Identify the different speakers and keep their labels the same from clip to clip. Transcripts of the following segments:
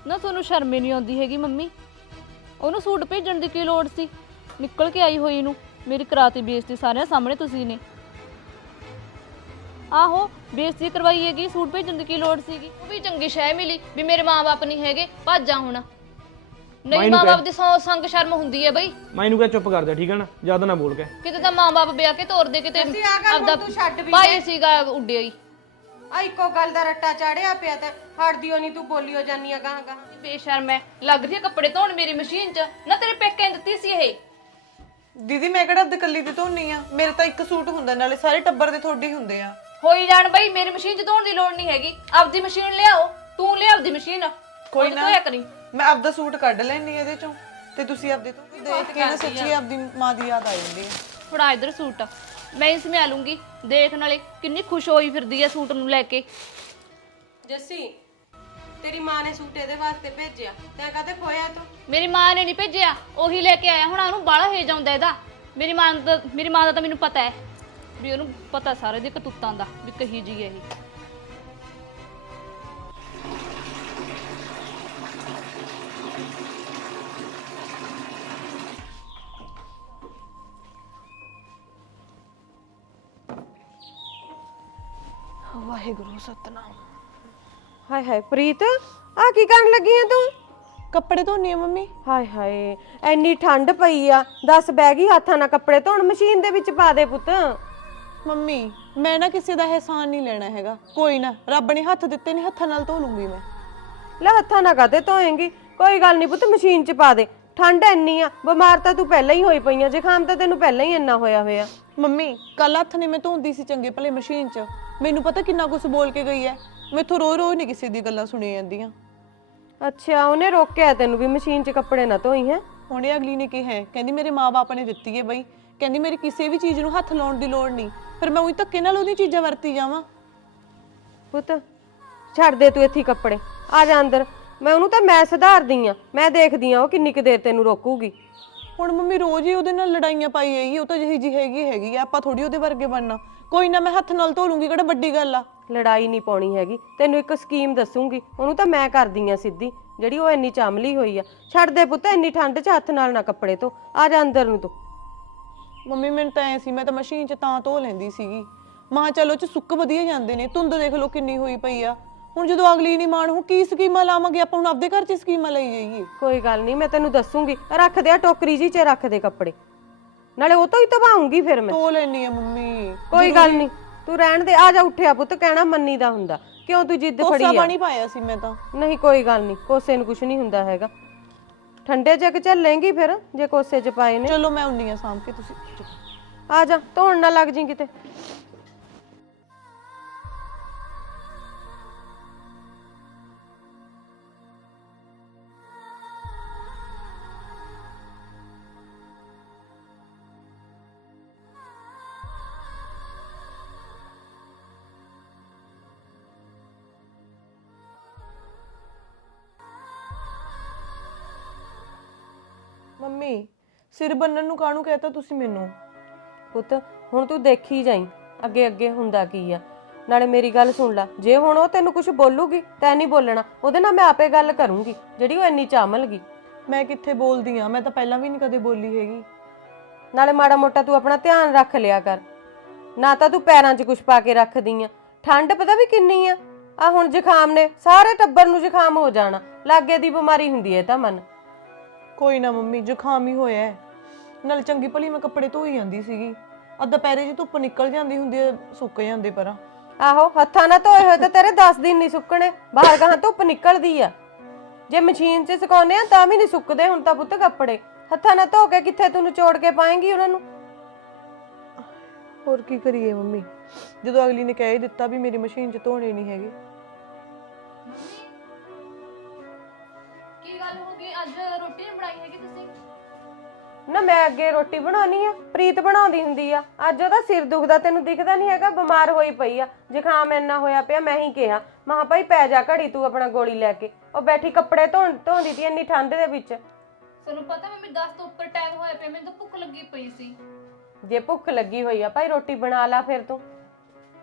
Speaker 1: ਨਾ ਤੁਹਾਨੂੰ ਸ਼ਰਮ ਹੀ ਨਹੀਂ ਆਉਂਦੀ ਹੈਗੀ ਮੰਮੀ। ਉਹਨੂੰ ਸੂਟ ਭੇਜਣ ਦੀ ਕੀ ਲੋੜ ਸੀ? ਨਿਕਲ ਕੇ ਆਈ ਹੋਈ ਨੂੰ ਮੇਰੀ ਕਰਾਤੀ ਬੇਇੱਜ਼ਤੀ ਸਾਰਿਆਂ ਸਾਹਮਣੇ ਤੁਸੀਂ ਨੇ। ਆਹੋ ਬੇਇੱਜ਼ਤੀ ਕਰਵਾਈ ਹੈਗੀ, ਸੂਟ ਭੇਜਣ ਦੀ ਕੀ ਲੋੜ ਸੀਗੀ? ਉਹ ਵੀ ਚੰਗੀ ਸ਼ੈ ਮਿਲੀ ਵੀ ਮੇਰੇ ਮਾਂ-ਬਾਪ ਨਹੀਂ ਹੈਗੇ, ਭੱਜ ਜਾ ਹੁਣ। ਨਹੀਂ ਮਾਂ-ਬਾਪ ਦੀ ਸੰਗ ਸ਼ਰਮ ਹੁੰਦੀ ਹੈ ਬਈ।
Speaker 2: ਮੈਂ ਇਹਨੂੰ ਕਹਿ ਚੁੱਪ ਕਰ ਜਾ, ਠੀਕ ਹੈ ਨਾ, ਜ਼ਿਆਦਾ ਨਾ ਬੋਲ ਕੇ।
Speaker 1: ਕਿਤੇ ਤਾਂ ਮਾਂ-ਬਾਪ ਵਿਆਹ ਕੇ ਤੋਰ ਦੇ, ਕਿਤੇ ਆਪਦਾ ਭਾਈ ਸੀਗਾ ਉੱਡਿਆ ਹੀ।
Speaker 3: ਆ ਇੱਕੋ ਗੱਲ ਦਾ ਰੱਟਾ ਚਾੜਿਆ ਪਿਆ ਤੇ ਹੜਦੀਓ ਨਹੀਂ ਤੂੰ ਬੋਲੀਓ ਜਾਨੀ ਆ ਗਾਹਾਂ ਗਾਹਾਂ।
Speaker 1: ਬੇਸ਼ਰਮ ਹੈ, ਲੱਗ ਰਹੀ ਹੈ ਕੱਪੜੇ ਧੋਣ ਮੇਰੀ ਮਸ਼ੀਨ 'ਚ। ਨਾ ਤੇਰੇ ਪੇਕੇ ਨੇ ਦਿੱਤੀ ਸੀ ਇਹ।
Speaker 4: ਦੀਦੀ ਮੈਂ ਕਿਹੜਾ ਅੱਧ ਕੱਲੀ ਦੀ ਧੋਣੀ ਆ, ਮੇਰੇ ਤਾਂ ਇੱਕ ਸੂਟ ਹੁੰਦਾ, ਨਾਲੇ ਸਾਰੇ ਟੱਬਰ ਦੇ ਥੋੜੀ ਹੁੰਦੇ ਆ।
Speaker 1: ਹੋਈ ਜਾਣ ਬਈ, ਮੇਰੀ ਮਸ਼ੀਨ 'ਚ ਧੋਣ ਦੀ ਲੋੜ ਨਹੀਂ ਹੈਗੀ। ਆਪਦੀ ਮਸ਼ੀਨ ਲਿਆਓ, ਤੂੰ ਲਿਆ ਆਪਦੀ ਮਸ਼ੀਨ।
Speaker 4: ਕੋਈ ਨਾ
Speaker 1: ਧੋਇਆ ਕਰੀ।
Speaker 4: ਮੈਂ ਆਪਦਾ ਸੂਟ ਕੱਢ ਲੈਣੀ ਇਹਦੇ ਚੋਂ ਤੇ ਤੁਸੀਂ ਆਪਦੇ ਤੋਂ ਦੇਖ ਕੇ ਨਾ ਸੱਚੀ ਆਪਦੀ ਮਾਂ ਦੀ ਯਾਦ ਆ ਜਾਂਦੀ ਹੈ।
Speaker 1: ਫੜਾ ਇਧਰ ਸੂਟ, ਮੈਂ ਹੀ ਸਮਿਆ ਲੂੰਗੀ। ਦੇਖ ਨਾਲੇ ਕਿੰਨੀ ਖੁਸ਼ ਹੋਈ ਫਿਰਦੀ ਹੈ ਸੂਟ ਨੂੰ ਲੈ ਕੇ।
Speaker 3: ਜੱਸੀ ਤੇਰੀ ਮਾਂ ਨੇ ਸੂਟ ਇਹਦੇ ਵਾਸਤੇ ਭੇਜਿਆ, ਤੈਂ ਕਹਦੇ ਖੋਇਆ ਤੂੰ?
Speaker 1: ਮੇਰੀ ਮਾਂ ਨੇ ਨਹੀਂ ਭੇਜਿਆ, ਉਹੀ ਲੈ ਕੇ ਆਇਆ। ਹੁਣ ਉਹਨੂੰ ਬਾਹਲਾ ਹੇਜ ਆਉਂਦਾ ਇਹਦਾ। ਮੇਰੀ ਮਾਂ ਦਾ ਤਾਂ ਮੈਨੂੰ ਪਤਾ ਹੈ ਵੀ ਉਹਨੂੰ ਪਤਾ ਸਾਰੇ ਦੇ ਕਤੂਤਾਂ ਦਾ ਵੀ ਕਹੀ ਜੀ ਇਹ।
Speaker 4: ਵਾਹਿਗੁਰੂ ਸਤਨਾਮ।
Speaker 3: ਹਾਏ ਹਾਏ ਪ੍ਰੀਤ, ਆ ਕੀ ਕਰਨ ਲੱਗੀ ਆ ਤੂੰ?
Speaker 4: ਕੱਪੜੇ ਧੋਣੀ ਆ ਮੰਮੀ।
Speaker 3: ਹਾਏ ਹਾਏ ਐਨੀ ਠੰਡ ਪਈ ਆ, ਦੱਸ ਬਹਿ ਗਈ ਹੱਥਾਂ ਨਾਲ ਕੱਪੜੇ ਧੋਣ? ਮਸ਼ੀਨ ਦੇ ਵਿੱਚ ਪਾ ਦੇ ਪੁੱਤ।
Speaker 4: ਮੰਮੀ ਮੈਂ ਨਾ ਕਿਸੇ ਦਾ ਅਹਿਸਾਨ ਨਹੀਂ ਲੈਣਾ ਹੈਗਾ, ਕੋਈ ਨਾ, ਰੱਬ ਨੇ ਹੱਥ ਦਿੱਤੇ ਨੇ, ਹੱਥਾਂ ਨਾਲ ਧੋ ਲੂੰਗੀ ਮੈਂ।
Speaker 3: ਲੈ ਹੱਥਾਂ ਨਾਲ ਕਾਹਤੇ ਧੋਏਂਗੀ? ਕੋਈ ਗੱਲ ਨਹੀਂ ਪੁੱਤ, ਮਸ਼ੀਨ 'ਚ ਪਾ ਦੇ। ਠੰਡ ਐਨੀ ਆ, ਬਿਮਾਰ ਤਾਂ ਤੂੰ ਪਹਿਲਾਂ ਹੀ ਹੋਈ ਪਈ ਆ, ਜ਼ੁਕਾਮ ਤਾਂ ਤੈਨੂੰ ਪਹਿਲਾਂ ਹੀ ਇੰਨਾ ਹੋਇਆ ਹੋਇਆ।
Speaker 4: ਮੰਮੀ ਕੱਲ ਹੱਥ ਨੇ ਮੈਂ ਧੋਂਦੀ ਸੀ ਚੰਗੇ ਭਲੇ ਮਸ਼ੀਨ 'ਚ, ਮੈਨੂੰ ਪਤਾ ਕਿੰਨਾ ਕੁਝ ਬੋਲ ਕੇ ਗਈ ਐ। ਮੈਥੋਂ ਰੋ ਰੋ ਨਹੀਂ ਕਿਸੇ ਦੀ ਗੱਲਾਂ ਸੁਣੀਆਂ ਜਾਂਦੀਆਂ।
Speaker 3: ਅੱਛਾ ਉਹਨੇ ਰੋਕਿਆ ਤੈਨੂੰ ਵੀ ਮਸ਼ੀਨ 'ਚ ਕੱਪੜੇ ਨਾ ਧੋਈ? ਹੈ
Speaker 4: ਹੁਣੇ ਅਗਲੀ ਨੇ ਕਿਹਾ, ਕਹਿੰਦੀ ਮੇਰੇ ਮਾਂ-ਬਾਪ ਨੇ ਦਿੱਤੀ ਹੈ ਬਈ, ਕਹਿੰਦੀ ਮੇਰੀ ਕਿਸੇ ਵੀ ਚੀਜ਼ ਨੂੰ ਹੱਥ ਲਾਉਣ ਦੀ ਲੋੜ ਨਹੀਂ, ਫਿਰ ਮੈਂ ਉਹੀ ਧੱਕੇ ਨਾਲ ਉਹਦੀ ਚੀਜ਼ਾਂ ਵਰਤੀ ਜਾਵਾਂ।
Speaker 3: ਪੁੱਤ ਛੱਡ ਦੇ ਤੂੰ ਇੱਥੇ ਕੱਪੜੇ, ਆ ਜਾ ਅੰਦਰ। ਮੈਂ ਸੁਧਾਰਦੀ ਆ, ਮੈਂ ਦੇਖਦੀ ਆ ਉਹ ਕਿੰਨੀ ਕੁ ਦੇਰ ਤੈਨੂੰ ਰੋਕੂਗੀ।
Speaker 4: ਹੁਣ ਮੰਮੀ ਰੋਜ਼ ਹੀ ਉਹਦੇ ਨਾਲ ਲੜਾਈਆਂ ਪਾਈ ਜਾਈਏ, ਉਹ ਤਾਂ ਜਿਹੀ ਜੀ ਹੈਗੀ ਆ, ਆਪਾਂ ਥੋੜੀ ਉਹਦੇ ਵਰਗੇ ਬਣਨਾ। ਕੋਈ ਨਾ ਮੈਂ ਹੱਥ ਨਾਲ ਧੋ ਲੂੰਗੀ, ਕਿਹੜਾ ਵੱਡੀ ਗੱਲ ਆ।
Speaker 3: ਲੜਾਈ ਨਹੀਂ ਪਾਉਣੀ ਹੈਗੀ, ਤੈਨੂੰ ਇੱਕ ਸਕੀਮ ਦੱਸੂਗੀ, ਉਹਨੂੰ ਤਾਂ ਮੈਂ ਕਰਦੀ ਆ ਸਿੱਧੀ, ਜਿਹੜੀ ਉਹ ਇੰਨੀ ਚਾਮਲੀ ਹੋਈ ਆ। ਛੱਡ ਦੇ ਪੁੱਤ, ਇੰਨੀ ਠੰਡ 'ਚ ਹੱਥ ਨਾਲ ਨਾ ਕੱਪੜੇ ਧੋ, ਆ ਜਾ ਅੰਦਰ ਨੂੰ ਤੂੰ।
Speaker 4: ਮੰਮੀ ਮੈਨੂੰ ਤਾਂ ਐ ਸੀ, ਮੈਂ ਤਾਂ ਮਸ਼ੀਨ 'ਚ ਤਾਂ ਧੋ ਲੈਂਦੀ ਸੀਗੀ, ਮਾਂ ਚਲੋ 'ਚ ਸੁੱਕ ਵਧੀਆ ਜਾਂਦੇ ਨੇ, ਧੁੰਦ ਦੇਖ ਲਓ ਕਿੰਨੀ ਹੋਈ ਪਈ ਆ। ਹੁਣ ਜਦੋਂ ਅਗਲੀ ਨਹੀਂ ਮਾਣ, ਹੁਣ ਕੀ ਸਕੀਮਾਂ ਲਾਵਾਂਗੇ ਆਪਾਂ? ਹੁਣ ਆਪਦੇ ਘਰ 'ਚ ਸਕੀਮਾਂ ਲਈ ਜਾਈਏ?
Speaker 3: ਕੋਈ ਗੱਲ ਨਹੀਂ, ਮੈਂ ਤੈਨੂੰ ਦੱਸੂਗੀ। ਰੱਖ ਦੇ ਆ ਟੋਕਰੀ ਜੀ 'ਚ, ਰੱਖ ਦੇ ਕੱਪੜੇ, ਨਾਲੇ ਉਹ ਤੋਂ ਹੀ ਧਵਾਉਂਗੀ ਫਿਰ ਮੈਂ।
Speaker 4: ਧੋ ਲੈਣੀ ਆ ਮੰਮੀ।
Speaker 3: ਕੋਈ ਗੱਲ ਨਹੀਂ, ਤੂੰ ਰਹਿਣ ਦੇ। ਆ ਜਾ, ਉੱਠਿਆ ਪੁੱਤ, ਕਹਿਣਾ ਮੰਨੀ ਦਾ ਹੁੰਦਾ। ਕਿਉਂ ਤੂੰ ਜਿੱਦ ਫੜੀ ਆ?
Speaker 4: ਪਾਣੀ ਪਾਇਆ ਸੀ ਮੈਂ ਤਾਂ।
Speaker 3: ਨਹੀਂ ਕੋਈ ਗੱਲ ਨਹੀਂ, ਕੋਸੇ ਨੂੰ ਕੁਝ ਨਹੀਂ ਹੁੰਦਾ ਹੈਗਾ। ਠੰਡੇ ਜਗ ਚੱਲੇਂਗੀ ਫਿਰ ਜੇ ਕੋਸੇ 'ਚ ਪਾਏ ਨੇ।
Speaker 4: ਚਲੋ ਮੈਂ ਹੁੰਨੀ ਆ ਸਾਂਭ ਕੇ, ਤੁਸੀਂ
Speaker 3: ਆ ਜਾ, ਧੋਣ ਨਾ ਲੱਗ ਜੀ ਕਿਤੇ।
Speaker 4: ਮੰਮੀ ਸਿਰ ਬੰਨਣ ਨੂੰ ਕਾਹਨੂੰ ਕਹਿਤਾ ਤੁਸੀਂ ਮੈਨੂੰ?
Speaker 3: ਪੁੱਤ ਹੁਣ ਤੂੰ ਦੇਖੀ ਜਾਈ ਅੱਗੇ ਅੱਗੇ ਹੁੰਦਾ ਕੀ ਆ। ਨਾਲੇ ਮੇਰੀ ਗੱਲ ਸੁਣ ਲੈ, ਜੇ ਹੁਣ ਉਹ ਤੈਨੂੰ ਕੁਝ ਬੋਲੂਗੀ ਤੈਂ ਨਹੀਂ ਬੋਲਣਾ, ਉਹਦੇ ਨਾਲ ਮੈਂ ਆਪੇ ਗੱਲ ਕਰੂੰਗੀ, ਜਿਹੜੀ ਉਹ ਇੰਨੀ ਚਾਮਲ ਗਈ।
Speaker 4: ਮੈਂ ਕਿੱਥੇ ਬੋਲਦੀ ਆ, ਮੈਂ ਤਾਂ ਪਹਿਲਾਂ ਵੀ ਨਹੀਂ ਕਦੇ ਬੋਲੀ ਹੈਗੀ।
Speaker 3: ਨਾਲੇ ਮਾੜਾ ਮੋਟਾ ਤੂੰ ਆਪਣਾ ਧਿਆਨ ਰੱਖ ਲਿਆ ਕਰ, ਨਾ ਤਾਂ ਤੂੰ ਪੈਰਾਂ 'ਚ ਕੁਝ ਪਾ ਕੇ ਰੱਖਦੀ ਆ। ਠੰਡ ਪਤਾ ਵੀ ਕਿੰਨੀ ਆ, ਆ ਹੁਣ ਜ਼ੁਕਾਮ ਨੇ ਸਾਰੇ ਟੱਬਰ ਨੂੰ ਜ਼ੁਕਾਮ ਹੋ ਜਾਣਾ, ਲਾਗੇ ਦੀ ਬਿਮਾਰੀ ਹੁੰਦੀ ਹੈ ਤਾਂ ਮਨ।
Speaker 4: ਕੋਈ ਨਾ ਮੰਮੀ, ਜ਼ੁਕਾਮ ਹੀ ਹੋਇਆ। ਨਾਲ ਚੰਗੀ ਭਲੀ ਮੈਂ ਕੱਪੜੇ ਧੋਈ ਜਾਂਦੀ ਸੀਗੀ, ਅੱਧਾ ਪੈਰੇ 'ਚ ਧੁੱਪ ਨਿਕਲ ਜਾਂਦੀ ਹੁੰਦੀ ਹੈ, ਸੁੱਕ ਜਾਂਦੇ ਪਰਾਂ।
Speaker 3: ਆਹੋ ਹੱਥਾਂ ਨਾਲ ਧੋਏ ਹੋਏ ਤਾਂ ਤੇਰੇ 10 ਦਿਨ ਨਹੀਂ ਸੁੱਕਣੇ, ਬਾਹਰ ਗਾਹਾਂ ਧੁੱਪ ਨਿਕਲਦੀ ਆ। ਜੇ ਮਸ਼ੀਨ 'ਚ ਸੁਕਾਉਂਦੇ ਆ ਤਾਂ ਵੀ ਨਹੀਂ ਸੁੱਕਦੇ ਹੁਣ ਤਾਂ ਪੁੱਤ ਕੱਪੜੇ। ਹੱਥਾਂ ਨਾਲ ਧੋ ਕੇ ਕਿੱਥੇ ਤੂੰ ਨਿਚੋੜ ਕੇ ਪਾਏਂਗੀ ਉਹਨਾਂ ਨੂੰ?
Speaker 4: ਹੋਰ ਕੀ ਕਰੀਏ ਮੰਮੀ, ਜਦੋਂ ਅਗਲੀ ਨੇ ਕਹਿ ਹੀ ਦਿੱਤਾ ਵੀ ਮੇਰੀ ਮਸ਼ੀਨ 'ਚ ਧੋਣੇ ਨਹੀਂ ਹੈਗੇ।
Speaker 1: ਕੀ ਗੱਲ ਹੋ ਗਈ? ਅੱਜ ਰੋਟੀ ਨਹੀਂ ਬਣਾਈ ਹੈਗੀ ਤੁਸੀਂ?
Speaker 3: ਨਾ ਮੈਂ ਅੱਗੇ ਰੋਟੀ ਬਣਾਉਣੀ ਆ, ਪ੍ਰੀਤ ਬਣਾਉਂਦੀ ਹੁੰਦੀ ਆ। ਅੱਜ ਉਹਦਾ ਸਿਰ ਦੁਖਦਾ, ਤੈਨੂੰ ਦਿਖਦਾ ਨਹੀਂ ਹੈਗਾ? ਬਿਮਾਰ ਹੋਈ ਪਈ ਆ, ਜ਼ੁਕਾਮ ਇੰਨਾ ਹੋਇਆ ਪਿਆ। ਮੈਂ ਹੀ ਕਿਹਾ ਮਹਾ ਭਾਈ ਪੈ ਜਾ ਘੜੀ ਤੂੰ ਆਪਣਾ ਗੋਲੀ ਲੈ ਕੇ। ਉਹ ਬੈਠੀ ਕੱਪੜੇ ਧੋਂਦੀ ਤੀ ਇੰਨੀ ਠੰਡ ਦੇ ਵਿੱਚ।
Speaker 1: ਤੁਹਾਨੂੰ ਪਤਾ ਮੰਮੀ 10 ਤੋਂ ਉੱਪਰ ਟਾਈਮ ਹੋਇਆ ਪਿਆ, ਮੈਨੂੰ ਤਾਂ ਭੁੱਖ ਲੱਗੀ ਪਈ ਸੀ।
Speaker 3: ਜੇ ਭੁੱਖ ਲੱਗੀ ਹੋਈ ਆ ਭਾਈ ਰੋਟੀ ਬਣਾ ਲਾ ਫਿਰ ਤੂੰ।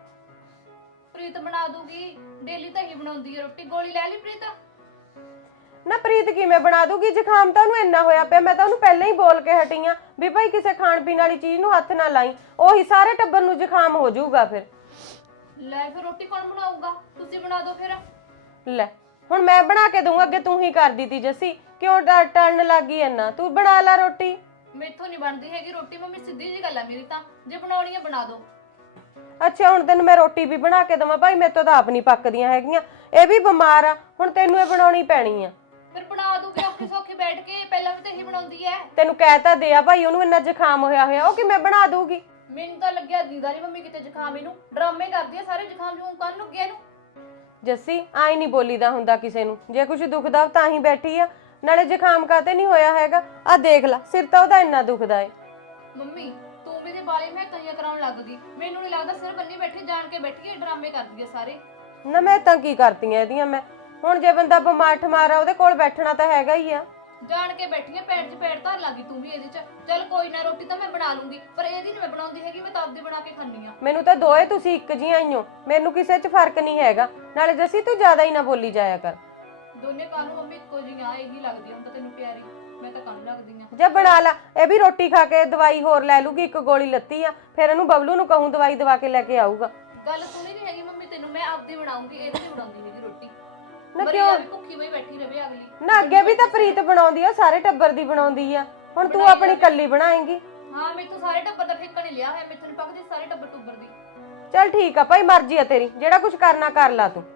Speaker 1: ਪ੍ਰੀਤ ਬਣਾ ਦੂਗੀ, ਡੇਲੀ ਤਾਂ ਹੀ ਬਣਾਉਂਦੀ ਹੈ ਰੋਟੀ। ਗੋਲੀ ਲੈ ਲਈ ਪ੍ਰੀਤ?
Speaker 3: ਪ੍ਰੀਤ ਕਿਵੇਂ ਬਣਾ ਦੂਗੀ? ਜ਼ੁਕਾਮ ਤਾਂ ਉਹਨੂੰ ਇੰਨਾ ਹੋਇਆ ਪਿਆ, ਮੈਂ ਤਾਂ ਉਹਨੂੰ ਪਹਿਲਾਂ ਹੀ ਬੋਲ ਕੇ ਹਟੀ ਆ ਵੀ ਭਾਈ ਕਿਸੇ ਖਾਣ ਪੀਣ ਵਾਲੀ ਚੀਜ਼ ਨੂੰ ਹੱਥ ਨਾ ਲਾਈ, ਉਹੀ ਸਾਰੇ ਟੱਬਰ ਨੂੰ ਜ਼ੁਕਾਮ ਹੋ ਜਾਊਗਾ ਫਿਰ।
Speaker 1: ਲੈ ਫਿਰ ਰੋਟੀ ਕੌਣ ਬਣਾਊਗਾ? ਤੁਸੀਂ ਬਣਾ ਦਿਓ ਫਿਰ।
Speaker 3: ਲੈ ਹੁਣ ਮੈਂ ਬਣਾ ਕੇ ਦਊਂ, ਅੱਗੇ ਤੂੰ ਹੀ ਕਰਦੀ ਤੀ ਜੱਸੀ, ਕਿਉਂ ਟਲਣ ਲੱਗੀ ਇੰਨਾ? ਤੂੰ ਬਣਾ ਲੈ ਰੋਟੀ।
Speaker 1: ਮੈਥੋਂ ਨਹੀਂ ਬਣਦੀ ਹੈਗੀ ਰੋਟੀ ਮੰਮੀ, ਸਿੱਧੀ ਜੀ ਗੱਲ ਆ ਮੇਰੀ ਤਾਂ, ਜੇ ਬਣਾਉਣੀ ਆ ਬਣਾ ਦਿਓ।
Speaker 3: ਅੱਛਾ ਹੁਣ ਤੈਨੂੰ ਮੈਂ ਰੋਟੀ ਵੀ ਬਣਾ ਕੇ ਦਵਾਂ? ਭਾਈ ਮੇਰੇ ਤੋਂ ਤਾਂ ਆਪ ਨਹੀਂ ਪੱਕਦੀਆਂ ਹੈਗੀਆਂ, ਇਹ ਵੀ ਬਿਮਾਰ ਆ, ਹੁਣ ਤੈਨੂੰ ਇਹ ਬਣਾਉਣੀ ਪੈਣੀ ਆ।
Speaker 1: ਫਿਰ ਬਣਾ ਦੂਗੀ ਔਖੇ ਸੌਖੇ ਬੈਠ ਕੇ, ਪਹਿਲਾਂ ਵੀ ਤਾਂ ਇਹੀ ਬਣਾਉਂਦੀ ਐ।
Speaker 3: ਤੈਨੂੰ ਕਹਿ ਤਾਂ ਦਿਆ ਭਾਈ, ਉਹਨੂੰ ਇੰਨਾ ਜ਼ੁਕਾਮ ਹੋਇਆ, ਉਹ ਕਿਵੇਂ ਬਣਾ ਦੂਗੀ?
Speaker 1: ਮੈਨੂੰ ਤਾਂ ਲੱਗਿਆ ਦੀਦਾ ਨਹੀਂ ਮੰਮੀ ਕਿਤੇ ਜ਼ੁਕਾਮ ਇਹਨੂੰ, ਡਰਾਮੇ ਕਰਦੀ ਆ ਸਾਰੇ, ਜ਼ੁਕਾਮ ਜੂਮ ਕਰਨ ਲੱਗਿਆ ਇਹਨੂੰ।
Speaker 3: ਜੱਸੀ ਆਈ ਨਹੀਂ ਬੋਲੀਦਾ ਹੁੰਦਾ ਕਿਸੇ ਨੂੰ, ਜੇ ਕੁਝ ਦੁਖਦਾ ਤਾਂ ਹੀ ਬੈਠੀ ਆ, ਨਾਲੇ ਜ਼ੁਕਾਮ ਕਾਤੇ ਨਹੀਂ ਹੋਇਆ ਹੈਗਾ, ਆ ਦੇਖ ਲੈ ਸਿਰ ਤਾਂ ਉਹਦਾ ਇੰਨਾ ਦੁਖਦਾ ਏ।
Speaker 1: ਮੰਮੀ ਤੂੰ ਵੀ ਦੇ ਬਾਰੇ ਮੈਂ ਕਈਆਂ ਕਰਾਉਣ ਲੱਗ ਗਈ, ਮੈਨੂੰ ਨਹੀਂ ਲੱਗਦਾ ਸਿਰ ਬੰਨੀ ਬੈਠੀ ਜਾਣ ਕੇ ਬੈਠੀ ਹੈ, ਡਰਾਮੇ ਕਰਦੀ ਆ ਸਾਰੇ।
Speaker 3: ਨਾ ਮੈਂ ਤਾਂ ਕੀ ਕਰਤੀਆਂ ਇਹਦੀਆਂ ਮੈਂ, ਹੁਣ ਜੇ ਬੰਦਾ ਬਿਮਾਰ ਠਮਾਰਾ ਉਹਦੇ ਕੋਲ ਬੈਠਣਾ ਤਾਂ ਹੈਗਾ ਹੀ ਆ।
Speaker 1: ਜਾਣ ਕੇ ਬੈਠੀ ਆ, ਪੈਰ 'ਚ ਪੈਰ ਧਰ ਲੱਗੀ ਤੂੰ ਵੀ ਇਹਦੇ 'ਚ। ਚੱਲ ਕੋਈ ਨਾ, ਰੋਟੀ ਤਾਂ ਮੈਂ ਬਣਾ ਲੂੰਗੀ, ਪਰ ਇਹਦੀ ਨਹੀਂ ਮੈਂ ਬਣਾਉਂਦੀ ਹੈਗੀ, ਮੈਂ ਤਾਂ ਆਪਦੀ ਬਣਾ ਕੇ ਖਾਂਦੀ ਆ।
Speaker 3: ਮੈਨੂੰ ਤਾਂ ਦੋਏ ਤੁਸੀਂ ਇੱਕ ਜਿਹੀਆਂ ਹੀ ਹੋ, ਮੈਨੂੰ ਕਿਸੇ 'ਚ ਫਰਕ ਨਹੀਂ ਹੈਗਾ, ਨਾਲੇ ਜੱਸੀ ਤੂੰ ਜ਼ਿਆਦਾ ਹੀ ਨਾ ਬੋਲੀ ਜਾਇਆ ਕਰ।
Speaker 1: ਦੋਨੇ ਕਾਨੂੰ ਮੰਮੀ ਇੱਕੋ ਜਿਹੀਆਂ, ਇਹੀ ਲੱਗਦੀ ਹੁਣ ਤਾਂ ਤੈਨੂੰ ਪਿਆਰੀ, ਮੈਂ ਤਾਂ ਕਾਨੂੰ ਲੱਗਦੀ ਆ।
Speaker 3: ਜੇ ਬਣਾ ਲਾ, ਇਹ ਵੀ ਰੋਟੀ ਖਾ ਕੇ ਦਵਾਈ ਹੋਰ ਲੈ ਲੂਗੀ, ਇੱਕ ਗੋਲੀ ਲੱਤੀ ਆ, ਫਿਰ ਇਹਨੂੰ ਬਬਲੂ ਨੂੰ ਕਹੂੰ ਦਵਾਈ ਦਵਾ ਕੇ ਲੈ ਕੇ ਆਊਗਾ।
Speaker 1: ਗੱਲ ਸੁਣੀ ਨਹੀਂ ਹੈਗੀ ਮੰਮੀ ਤੈਨੂੰ, ਮੈਂ ਆਪਦੀ ਬਣਾਉਂਗੀ, ਇਹਦੀ ਨਹੀਂ ਬਣਾਉਂਦੀ ਹੈਗੀ ਰੋਟੀ।
Speaker 3: ਨਾ
Speaker 1: ਮਰੀ
Speaker 3: ਕਿਉਂ?
Speaker 1: ਵੀ ਭੁੱਖੀ ਹੋਈ ਬੈਠੀ ਰਵੇ ਅਗਲੀ।
Speaker 3: ਨਾ ਅੱਗੇ ਵੀ ਤਾਂ ਪ੍ਰੀਤ ਬਣਾਉਂਦੀ ਆ, ਸਾਰੇ ਟੱਬਰ ਦੀ ਬਣਾਉਂਦੀ ਆ, ਹੁਣ ਤੂੰ ਆਪਣੀ ਕੱਲੀ ਬਣਾਏਂਗੀ।
Speaker 1: ਹਾਂ ਮੈਥੋਂ ਸਾਰੇ ਟੱਬਰ ਦਾ ਠੇਕਾ ਨਹੀਂ ਲਿਆ ਹੋਇਆ, ਮੈਥੋਂ ਨਹੀਂ ਪੱਕਦੀ ਸਾਰੇ ਟੱਬਰ ਟੁੱਬਰ ਦੀ।
Speaker 3: ਚੱਲ ਠੀਕ ਆ ਭਾਈ, ਮਰਜ਼ੀ ਆ ਤੇਰੀ, ਜਿਹੜਾ ਕੁਝ ਕਰਨਾ ਕਰ ਲਾ ਤੂੰ।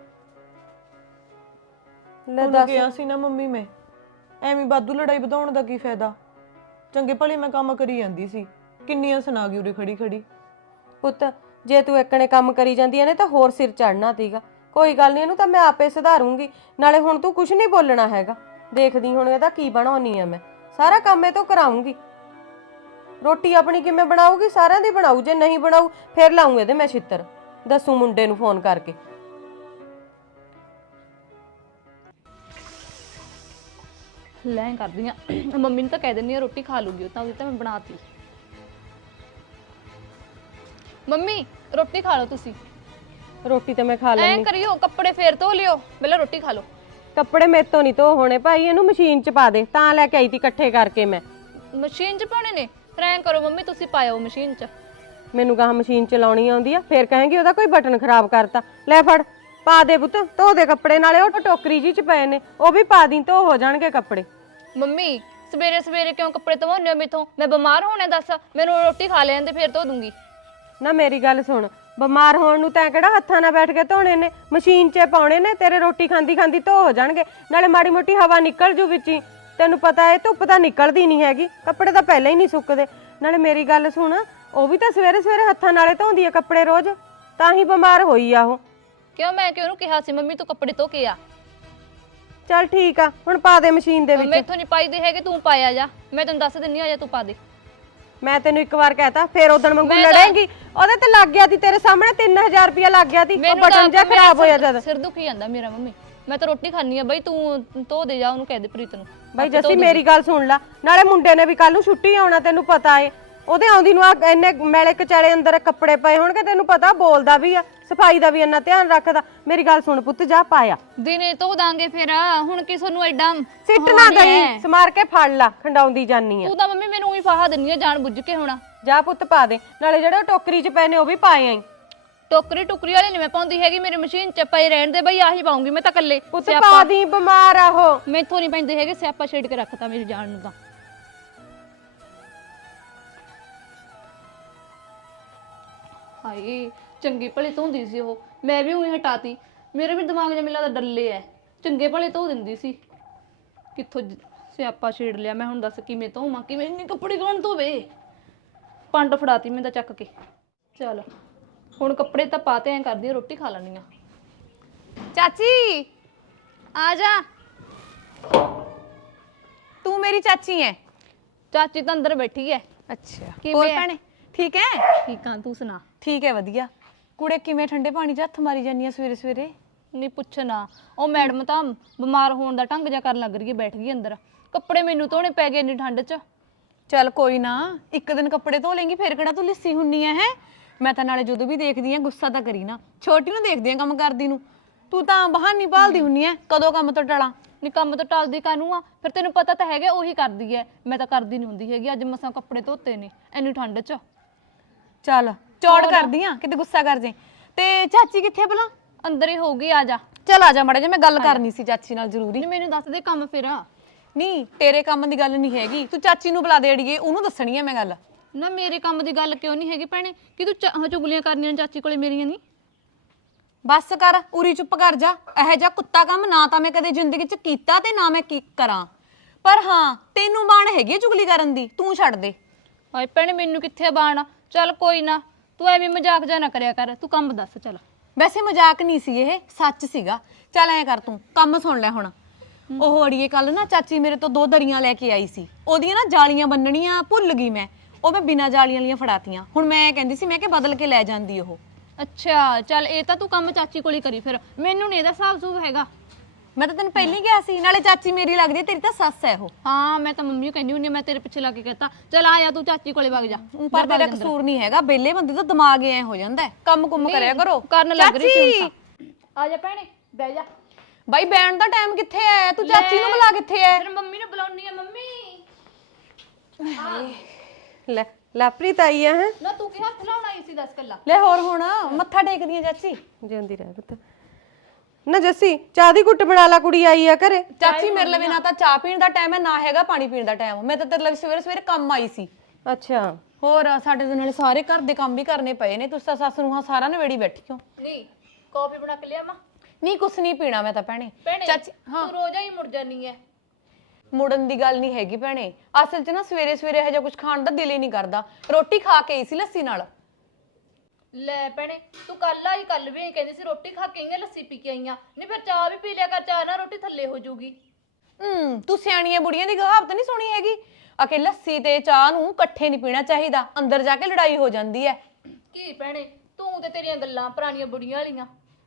Speaker 3: ਲੈ
Speaker 4: ਉਹਨੂੰ
Speaker 3: ਦੱਸ,
Speaker 4: ਕਿਹਾ ਸੀ ਨਾ ਮੰਮੀ ਮੈਂ, ਐਵੇਂ ਬਾਦੂ ਲੜਾਈ ਵਧਾਉਣ ਦਾ ਕੀ ਫਾਇਦਾ? ਚੰਗੇ ਭਲੇ ਮੈਂ ਕੰਮ ਕਰੀ ਜਾਂਦੀ ਸੀ, ਕਿੰਨੀਆਂ ਸੁਣਾ ਗਈ ਉਰੇ ਖੜੀ ਖੜੀ।
Speaker 3: ਪੁੱਤ ਜੇ ਤੂੰ ਇੱਕਣੇ ਕੰਮ ਕਰੀ ਜਾਂਦੀ ਐ ਨੇ ਤਾਂ ਹੋਰ ਸਿਰ ਚੜਨਾ ਤੀਗਾ, ਕੋਈ ਗੱਲ ਨਹੀਂ, ਇਹਨੂੰ ਤਾਂ ਮੈਂ ਆਪੇ ਸੁਧਾਰੂੰਗੀ, ਨਾਲੇ ਹੁਣ ਤੂੰ ਕੁਝ ਨਹੀਂ ਬੋਲਣਾ ਹੈਗਾ, ਦੇਖਦੀ ਹੁਣ ਇਹਦਾ ਕੀ ਬਣਾਉਣੀ ਆ, ਮੈਂ ਸਾਰਾ ਕੰਮ ਇਹ ਤੋਂ ਕਰਾਉਂਗੀ। ਰੋਟੀ ਆਪਣੀ ਕਿਵੇਂ ਬਣਾਉਗੀ? ਸਾਰਿਆਂ ਦੀ ਬਣਾਉ, ਜੇ ਨਹੀਂ ਬਣਾਉ ਫਿਰ ਲਾਉਂ ਇਹਦੇ ਮੈਂ ਛਿੱਤਰ, ਦੱਸੂ ਮੁੰਡੇ ਨੂੰ ਫੋਨ ਕਰਕੇ।
Speaker 1: ਲੈ ਕਰਦੀ ਆ, ਮੰਮੀ ਨੂੰ ਤਾਂ ਕਹਿ ਦਿੰਦੀ ਆ ਰੋਟੀ ਖਾ ਲੂਗੀ, ਉਹ ਤਾਂ ਉਹਦੀ ਤਾਂ ਮੈਂ ਬਣਾਤੀ। ਮੰਮੀ ਰੋਟੀ ਖਾ ਲਓ ਤੁਸੀਂ।
Speaker 3: ਰੋਟੀ ਤੇ ਮੈਂ ਖਾ
Speaker 1: ਐਂ
Speaker 3: ਲੈਂਦੀ,
Speaker 1: ਕਰਿਓ ਕੱਪੜੇ ਫੇਰ ਧੋ ਲਿਓ, ਪਹਿਲਾਂ ਰੋਟੀ ਖਾ ਲਓ।
Speaker 3: ਕੱਪੜੇ ਮੇਰੇ ਤੋਂ ਨਹੀਂ ਧੋ ਹੋਣੇ ਭਾਈ, ਇਹਨੂੰ ਮਸ਼ੀਨ 'ਚ ਪਾ ਦੇ, ਤਾਂ ਲੈ ਕੇ ਆਈ ਤੀ ਇਕੱਠੇ ਕਰਕੇ ਮੈਂ।
Speaker 1: ਮਸ਼ੀਨ 'ਚ ਪਾਉਣੇ ਨੇ? ਫਿਰ ਐਂ ਕਰੋ ਮੰਮੀ ਤੁਸੀਂ ਪਾਇਓ ਮਸ਼ੀਨ 'ਚ।
Speaker 3: ਮੈਨੂੰ ਕਹਾ ਮਸ਼ੀਨ ਚਲਾਉਣੀ ਆਉਂਦੀ ਆ, ਫੇਰ ਕਹੇਂਗੀ ਉਹਦਾ ਕੋਈ ਬਟਨ ਖਰਾਬ ਕਰਤਾ। ਲੈ ਫੜ ਪਾ ਦੇ ਪੁੱਤ, ਧੋ ਦੇ ਕੱਪੜੇ, ਨਾਲੇ ਉਹ ਟੋਕਰੀ ਜੀ 'ਚ ਪਏ ਨੇ ਉਹ ਵੀ ਪਾ ਦੀ, ਧੋ ਹੋ ਜਾਣਗੇ ਕੱਪੜੇ।
Speaker 1: ਮੰਮੀ ਸਵੇਰੇ ਸਵੇਰੇ ਕਿਉਂ ਕੱਪੜੇ ਧਵਾਉਂਦੇ ਹੋ ਮੇਥੋਂ? ਮੈਂ ਬਿਮਾਰ ਹੋਣਾ ਦੱਸ, ਮੈਨੂੰ ਰੋਟੀ ਖਾ ਲੈਣ ਦੇ ਫਿਰ ਧੋ ਦੂੰਗੀ।
Speaker 3: ਨਾ ਮੇਰੀ ਗੱਲ ਸੁਣ, ਬਿਮਾਰ ਹੋਣ ਨੂੰ ਤੈਂ ਕਿਹੜਾ ਹੱਥਾਂ ਨਾਲ ਬੈਠ ਕੇ ਧੋਣੇ ਨੇ, ਮਸ਼ੀਨ 'ਚ ਪਾਉਣੇ ਨੇ, ਤੇਰੇ ਰੋਟੀ ਖਾਂਦੀ ਖਾਂਦੀ ਧੋ ਹੋ ਜਾਣਗੇ, ਨਾਲੇ ਮਾੜੀ ਮੋਟੀ ਹਵਾ ਨਿਕਲ ਜੂ ਵਿੱਚ ਹੀ, ਤੈਨੂੰ ਪਤਾ ਹੈ ਧੁੱਪ ਤਾਂ ਨਿਕਲਦੀ ਨਹੀਂ ਹੈਗੀ, ਕੱਪੜੇ ਤਾਂ ਪਹਿਲਾਂ ਹੀ ਨਹੀਂ ਸੁੱਕਦੇ। ਨਾਲੇ ਮੇਰੀ ਗੱਲ ਸੁਣ, ਉਹ ਵੀ ਤਾਂ ਸਵੇਰੇ ਸਵੇਰੇ ਹੱਥਾਂ ਨਾਲੇ ਧੋਂਦੀ ਆ ਕੱਪੜੇ ਰੋਜ਼, ਤਾਂ ਹੀ ਬਿਮਾਰ ਹੋਈ ਆ ਉਹ।
Speaker 1: ਕਿਉਂ? ਮੈਂ ਕਿਉਂ ਉਹਨੂੰ ਕਿਹਾ ਸੀ ਮੰਮੀ ਤੂੰ ਕੱਪੜੇ ਧੋ ਕੇ ਆ।
Speaker 3: ਚੱਲ ਠੀਕ ਆ, ਹੁਣ ਪਾ ਦੇ ਮਸ਼ੀਨ ਦੇ ਵਿੱਚ।
Speaker 1: ਮੈਥੋਂ ਨਹੀਂ ਪਾਈਦੇ ਹੈਗੇ, ਤੂੰ ਪਾਇਆ ਜਾ, ਮੈਂ ਤੈਨੂੰ ਦੱਸ ਦਿੰਨੀ ਆ, ਜਾ ਤੂੰ ਪਾ ਦੇ।
Speaker 3: ਮੈਂ ਤੈਨੂੰ ਇੱਕ ਵਾਰ ਕਹਿਤਾ, ਫੇਰ ਉਦਣ ਵਾਂਗੂ
Speaker 1: ਮੈਂ ਤਾਂ-
Speaker 3: ਲੜੇਂਗੀ। ਉਹਦੇ ਤੇ ਲੱਗ ਗਿਆ ਸੀ ਤੇਰੇ ਸਾਹਮਣੇ 3000 ਰੁਪਇਆ ਲੱਗ ਗਿਆ ਸੀ, ਉਹ ਬਟਨ ਜਿਹਾ ਖਰਾਬ ਹੋਇਆ ਜਦ।
Speaker 1: ਸਿਰ ਦੁਖੀ ਜਾਂਦਾ ਮੇਰਾ ਮੰਮੀ, ਮੈਂ ਤਾਂ ਰੋਟੀ ਖਾਣੀ ਆ ਬਈ, ਤੂੰ ਧੋ ਦੇ ਜਾ, ਉਹਨੂੰ ਕਹਿ ਦੇ ਪ੍ਰੀਤ ਨੂੰ।
Speaker 3: ਬਾਈ ਜੱਸੀ ਮੇਰੀ ਗੱਲ ਸੁਣ ਲੈ, ਨਾਲੇ ਮੁੰਡੇ ਨੇ ਵੀ ਕੱਲ ਨੂੰ ਛੁੱਟੀ ਆਉਣਾ, ਤੈਨੂੰ ਪਤਾ ਏ, ਉਹਦੇ ਆਉਂਦੀ ਨੂੰ ਆ ਇੰਨੇ ਮੈਲੇ ਕਚਾਲੇ ਅੰਦਰ ਕੱਪੜੇ ਪਏ ਹੋਣਗੇ, ਤੈਨੂੰ ਪਤਾ ਬੋਲਦਾ ਵੀ ਆ, ਸਫਾਈ ਦਾ ਵੀ ਇੰਨਾ ਧਿਆਨ ਰੱਖਦਾ। ਮੇਰੀ ਗੱਲ ਸੁਣ ਪੁੱਤ, ਜਾ ਪਾਇਆ
Speaker 1: ਦਿਨੇ ਧੋ ਦਾਂਗੇ ਫਿਰ, ਹੁਣ ਕੀ ਤੁਹਾਨੂੰ ਐਡਾ
Speaker 3: ਸਿੱਟ ਨਾ ਦਈ, ਸਮਾਰ ਕੇ ਫੜ ਲਾ, ਖੰਡਾਉਂਦੀ ਜਾਨੀ ਆ।
Speaker 1: ਤੂੰ ਤਾਂ ਮੰਮੀ ਮੈਨੂੰ ਉਹੀ ਫਾਹਾ ਦਿੰਨੀ ਆ ਜਾਣ ਬੁੱਝ ਕੇ। ਹੁਣ
Speaker 3: ਜਾ ਪੁੱਤ ਪਾ ਦੇ, ਨਾਲੇ ਜਿਹੜੇ ਟੋਕਰੀ 'ਚ ਪਏ ਨੇ ਉਹ ਵੀ ਪਾਏ ਆਈ।
Speaker 1: ਟੋਕਰੀ ਟੁਕਰੀ ਵਾਲੇ ਨਹੀਂ ਮੈਂ ਪਾਉਂਦੀ ਹੈਗੀ, ਮੇਰੀ ਮਸ਼ੀਨ 'ਚ ਪਈ ਰਹਿਣ ਦੇ ਬਈ, ਆਹੀ ਪਾਉਂਗੀ ਮੈਂ ਤਾਂ ਇਕੱਲੇ।
Speaker 3: ਪੁੱਤ ਪਾ ਦੀ, ਬਿਮਾਰ ਆ ਉਹ।
Speaker 1: ਮੈਥੋਂ ਨਹੀਂ ਪੈਂਦੇ ਹੈਗੇ, ਸਿਆਪਾ ਛੇੜ ਕੇ ਰੱਖਤਾ ਮੇਰੀ ਜਾਨ ਨੂੰ ਤਾਂ। ਹਾਏ ਚੰਗੀ ਭਲੀ ਧੋਂਦੀ ਸੀ ਉਹ, ਮੈਂ ਵੀ ਉਹੀ ਹਟਾਤੀ, ਮੇਰੇ ਵੀ ਦਿਮਾਗ 'ਚ ਮੈਨੂੰ ਲੱਗਦਾ ਡੱਲੇ ਐ, ਚੰਗੇ ਭਲੇ ਧੋ ਦਿੰਦੀ ਸੀ, ਕਿੱਥੋਂ ਸਿਆਪਾ ਛੇੜ ਲਿਆ ਮੈਂ। ਹੁਣ ਦੱਸ ਕਿਵੇਂ ਧੋਵਾਂ, ਕਿਵੇਂ ਇੰਨੇ ਕੱਪੜੇ ਕੌਣ ਧੋਵੇ? ਪੰਡ ਫੜਾਤੀ ਮੈਂ ਤਾਂ ਚੱਕ ਕੇ। ਚੱਲ ਹੁਣ ਕੱਪੜੇ ਤਾਂ ਪਾਤੇ, ਐਂ ਕਰਦੀ ਆ ਰੋਟੀ ਖਾ ਲੈਣੀ ਆ।
Speaker 5: ਚਾਚੀ ਆ ਜਾ, ਤੂੰ ਮੇਰੀ ਚਾਚੀ ਐ?
Speaker 1: ਚਾਚੀ ਤਾਂ ਅੰਦਰ ਬੈਠੀ ਐ।
Speaker 5: ਅੱਛਾ,
Speaker 1: ਕਿਵੇਂ
Speaker 5: ਹੋਰ
Speaker 1: ਐ?
Speaker 5: ਭੈਣੇ ਠੀਕ ਐ?
Speaker 1: ਠੀਕ ਆ, ਤੂੰ ਸੁਣਾ?
Speaker 5: ਠੀਕ ਐ, ਵਧੀਆ। ਕੁੜੇ ਕਿਵੇਂ ਠੰਡੇ ਪਾਣੀ 'ਚ ਹੱਥ ਮਾਰੀ ਜਾਂਦੀ ਆ ਸਵੇਰੇ ਸਵੇਰੇ?
Speaker 1: ਨਹੀਂ ਪੁੱਛਣਾ, ਉਹ ਮੈਡਮ ਤਾਂ ਬਿਮਾਰ ਹੋਣ ਦਾ ਢੰਗ ਜਿਹਾ ਕਰਨ ਲੱਗ ਰਹੀ ਹੈ, ਬੈਠ ਗਈ ਅੰਦਰ, ਕੱਪੜੇ ਮੈਨੂੰ ਧੋਣੇ ਪੈ ਗਏ ਇੰਨੀ ਠੰਡ 'ਚ।
Speaker 5: ਚੱਲ ਕੋਈ ਨਾ, ਇੱਕ ਦਿਨ ਕੱਪੜੇ ਧੋ ਲੇਂਗੀ, ਫੇਰ ਕਿਹੜਾ ਤੂੰ ਲਿੱਸੀ ਹੁੰਨੀ ਐ? ਹੈ ਮੈਂ ਤਾਂ ਨਾਲੇ ਜਦੋਂ ਵੀ ਦੇਖਦੀ ਆ ਗੁੱਸਾ ਤਾਂ ਕਰੀ ਨਾ, ਛੋਟੀ ਨੂੰ ਦੇਖਦੀ ਆ ਕੰਮ ਕਰਦੀ ਨੂੰ, ਤੂੰ ਤਾਂ ਬਹਾਨੀ ਭਾਲਦੀ ਹੁੰਨੀ ਐ, ਕਦੋਂ ਕੰਮ ਤੋਂ ਟਲਾਂ।
Speaker 1: ਨੀ ਕੰਮ ਤਾਂ ਟਲਦੀ ਕਾਹਨੂੰ ਆ, ਫਿਰ ਤੈਨੂੰ ਪਤਾ ਤਾਂ ਹੈਗਾ ਉਹੀ ਕਰਦੀ ਐ, ਮੈਂ ਤਾਂ ਕਰਦੀ ਨਹੀਂ ਹੁੰਦੀ ਹੈਗੀ। ਅੱਜ ਮਸਾਂ ਕੱਪੜੇ ਧੋਤੇ ਨੇ ਇੰਨੀ ਠੰਡ 'ਚ।
Speaker 5: ਚੱਲ ਚੌੜ ਕਰਦੀ ਆ, ਕਿਤੇ ਗੁੱਸਾ ਕਰ ਜੇ। ਤੇ ਚਾਚੀ ਕਿੱਥੇ ਭਲਾ?
Speaker 1: ਅੰਦਰ ਹੀ ਹੋਊਗੀ, ਆ ਜਾ।
Speaker 5: ਚੱਲ ਆ ਜਾ ਮੜਾ ਜੇ, ਮੈਂ ਗੱਲ ਕਰਨੀ ਸੀ ਚਾਚੀ ਨਾਲ ਜ਼ਰੂਰੀ।
Speaker 1: ਨੀ ਮੈਨੂੰ ਦੱਸ ਦੇ ਕੰਮ ਫਿਰ।
Speaker 5: ਨਹੀਂ ਤੇਰੇ ਕੰਮ ਦੀ ਗੱਲ ਨਹੀਂ ਹੈਗੀ, ਤੂੰ ਚਾਚੀ ਨੂੰ ਬੁਲਾ ਦੇ ਅੜੀਏ, ਉਹਨੂੰ ਦੱਸਣੀ ਆ ਮੈਂ ਗੱਲ।
Speaker 1: ਨਾ ਮੇਰੇ ਕੰਮ ਦੀ ਗੱਲ ਕਿਉਂ ਨਹੀਂ ਹੈਗੀ ਭੈਣੇ, ਕਿ ਤੂੰ ਚੁਗਲੀਆਂ ਕਰਨੀਆਂ ਚਾਚੀ ਕੋਲੇ ਮੇਰੀਆਂ ਨਹੀਂ।
Speaker 5: ਬਸ ਕਰ, ਉਰੀ ਚੁੱਪ ਕਰ ਜਾ। ਇਹੋ ਜਿਹਾ ਕੁੱਤਾ ਕੰਮ ਨਾ ਤਾਂ ਮੈਂ ਕਦੇ ਜ਼ਿੰਦਗੀ 'ਚ ਕੀਤਾ ਤੇ ਨਾ ਮੈਂ ਕੀ ਕਰਾਂ। ਪਰ ਹਾਂ ਤੈਨੂੰ ਬਾਣ ਹੈਗੀ ਚੁਗਲੀ ਕਰਨ ਦੀ, ਤੂੰ ਛੱਡ ਦੇ।
Speaker 1: ਹਾਏ ਭੈਣੇ ਮੈਨੂੰ ਕਿੱਥੇ ਬਾਣ। ਚੱਲ ਕੋਈ ਨਾ, ਤੂੰ ਐਵੇਂ ਮਜ਼ਾਕ ਜਾ ਨਾ ਕਰਿਆ ਕਰ, ਤੂੰ ਕੰਮ ਦੱਸ ਚੱਲ।
Speaker 5: ਵੈਸੇ ਮਜ਼ਾਕ ਨਹੀਂ ਸੀ, ਇਹ ਸੱਚ ਸੀਗਾ। ਚੱਲ ਐਂ ਕਰ, ਤੂੰ ਕੰਮ ਸੁਣ ਲੈ ਹੁਣ। ਉਹ ਅੜੀਏ ਕੱਲ ਨਾ ਚਾਚੀ ਮੇਰੇ ਤੋਂ 2 ਦਰੀਆਂ ਲੈ ਕੇ ਆਈ ਸੀ, ਉਹਦੀਆਂ ਨਾ ਜਾਲੀਆਂ ਬੰਨਣੀਆਂ ਭੁੱਲ ਗਈ ਮੈਂ, ਉਹ ਮੈਂ ਬਿਨਾਂ ਜਾਲੀਆਂ ਵਾਲੀਆਂ ਫੜਾਤੀਆਂ। ਹੁਣ ਮੈਂ ਕਹਿੰਦੀ ਸੀ ਮੈਂ ਕਿ ਬਦਲ ਕੇ ਲੈ ਜਾਂਦੀ ਉਹ।
Speaker 1: ਅੱਛਾ ਚੱਲ ਇਹ ਤਾਂ ਤੂੰ ਕੰਮ ਚਾਚੀ ਕੋਲ ਹੀ ਕਰੀ, ਫਿਰ ਮੈਨੂੰ ਨਹੀਂ ਇਹਦਾ ਹਿਸਾਬ ਸੂਬ ਹੈਗਾ।
Speaker 5: ਮੈਂ ਤਾਂ ਤੈਨੂੰ ਪਹਿਲਾਂ ਹੀ ਕਿਹਾ ਸੀ, ਨਾਲੇ ਚਾਚੀ ਮੇਰੀ ਲੱਗਦੀ ਹੈ, ਤੇਰੀ ਤਾਂ ਸੱਸ ਹੈ ਉਹ।
Speaker 1: ਹਾਂ ਮੈਂ ਤਾਂ ਮੰਮੀ ਨੂੰ ਕਹਿੰਦੀ ਹੁੰਦੀ, ਮੈਂ ਤੇਰੇ ਪਿੱਛੇ ਲਾ ਕੇ ਕਹਤਾ ਚੱਲ ਆ ਜਾ ਤੂੰ ਚਾਚੀ ਕੋਲੇ ਵਗ ਜਾ।
Speaker 5: ਪਰ ਤੇਰਾ ਕਸੂਰ ਨਹੀਂ ਹੈਗਾ, ਬੇਲੇ ਬੰਦੇ ਦਾ ਦਿਮਾਗ ਐ ਹੋ ਜਾਂਦਾ ਹੈ। ਕੰਮ ਕੁੰਮ ਕਰਿਆ ਕਰੋ।
Speaker 1: ਕਰਨ ਲੱਗ ਰਹੀ ਸੀ ਹੁਣ
Speaker 5: ਚਾਚੀ!
Speaker 1: ਤਾਂ। ਆ ਜਾ ਭੈਣੇ ਬਹਿ ਜਾ।
Speaker 5: ਬਾਈ ਬੈਣ ਦਾ ਟਾਈਮ ਕਿੱਥੇ ਐ? ਤੂੰ ਚਾਚੀ ਨੂੰ ਬੁਲਾ ਕਿੱਥੇ ਐ?
Speaker 1: ਫਿਰ ਮੰਮੀ ਨੂੰ ਬੁਲਾਉਣੀ ਆ। ਮੰਮੀ
Speaker 3: ਲੈ ਲਾਪ੍ਰੀਤ ਆਈ ਆ ਹੈ।
Speaker 1: ਨਾ ਤੂੰ ਕੀ ਹੱਥ ਲਾਉਣ ਆਈ ਸੀ, ਦੱਸ ਕੱਲਾ।
Speaker 5: ਲੈ ਹੋਰ ਹੁਣ ਮੱਥਾ ਟੇਕਦੀ ਆ ਚਾਚੀ।
Speaker 3: ਜਿਉਂਦੀ ਰਹਿ ਪੁੱਤ। ਨਾ ਜੱਸੀ ਚਾਹ ਦੀ ਘੁੱਟ ਬਣਾ ਲਾ, ਕੁੜੀ ਆਈ ਆ ਘਰੇ।
Speaker 5: ਚਾਚੀ ਮੇਰੇ ਲਈ ਨਾ ਤਾਂ ਚਾਹ ਪੀਣ ਦਾ ਟਾਈਮ ਹੈ, ਨਾ ਹੈਗਾ ਪਾਣੀ ਪੀਣ ਦਾ ਟਾਈਮ। ਮੈਂ ਤਾਂ ਤੇਰੇ ਲਈ ਸਵੇਰੇ ਸਵੇਰੇ ਕੰਮ ਆਈ ਸੀ।
Speaker 3: ਅੱਛਾ
Speaker 5: ਹੋਰ ਸਾਡੇ ਦੇ ਨਾਲੇ ਸਾਰੇ ਘਰ ਦੇ ਕੰਮ ਵੀ ਕਰਨੇ ਪਏ ਨੇ। ਤੁਸੀਂ ਤਾਂ ਸੱਸ ਨੂੰ ਹਾਂ ਸਾਰਾ ਨਵੇੜੀ ਬੈਠੀ ਹੋ।
Speaker 1: ਨਹੀਂ ਕਾਫੀ ਬਣਾ ਕੇ ਲਿਆ ਮਾਂ।
Speaker 5: ਨਹੀਂ ਕੁਛ ਨਹੀਂ ਪੀਣਾ ਮੈਂ ਤਾਂ ਭੈਣੇ। ਚਾਚੀ
Speaker 1: ਤੂੰ ਰੋਜ਼ ਹੀ ਮੁੜ ਜਾਨੀ ਐ।
Speaker 5: ਮੁੜਨ ਦੀ ਗੱਲ ਨਹੀਂ ਹੈਗੀ ਭੈਣੇ, ਅਸਲ 'ਚ ਨਾ ਸਵੇਰੇ ਸਵੇਰੇ ਇਹੋ ਜਿਹਾ ਕੁਝ ਖਾਣ ਦਾ ਦਿਲ ਹੀ ਨਹੀਂ ਕਰਦਾ। ਰੋਟੀ ਖਾ ਕੇ ਆਈ ਸੀ ਲੱਸੀ ਨਾਲ।
Speaker 1: ਲੈ ਭੈਣੇ ਤੂੰ ਕੱਲ ਆਈ, ਕੱਲ ਵੀ ਕਹਿੰਦੀ ਸੀ ਰੋਟੀ ਖਾ ਕੇ ਆਈਆਂ ਲੱਸੀ ਪੀ ਕੇ ਆਈਆਂ। ਨਹੀਂ ਫਿਰ ਚਾਹ ਵੀ ਪੀ ਲਿਆ ਕਰ, ਚਾਹ ਨਾਲ ਰੋਟੀ ਥੱਲੇ ਹੋ ਜਾਊਗੀ।
Speaker 5: ਤੂੰ ਸਿਆਣੀਆਂ ਬੁੜੀਆਂ ਦੀ ਕਹਾਵਤ ਨਹੀਂ ਸੁਣੀ ਹੈਗੀ, ਅਕੇ ਲੱਸੀ ਤੇ ਚਾਹ ਨੂੰ ਇਕੱਠੇ ਨਹੀਂ ਪੀਣਾ ਚਾਹੀਦਾ, ਅੰਦਰ ਜਾ ਕੇ ਲੜਾਈ ਹੋ ਜਾਂਦੀ ਹੈ।
Speaker 1: ਕੀ ਭੈਣੇ ਤੂੰ ਤੇ ਤੇਰੀਆਂ ਗੱਲਾਂ ਪੁਰਾਣੀਆਂ ਬੁੜੀਆਂ ਵਾਲੀਆਂ।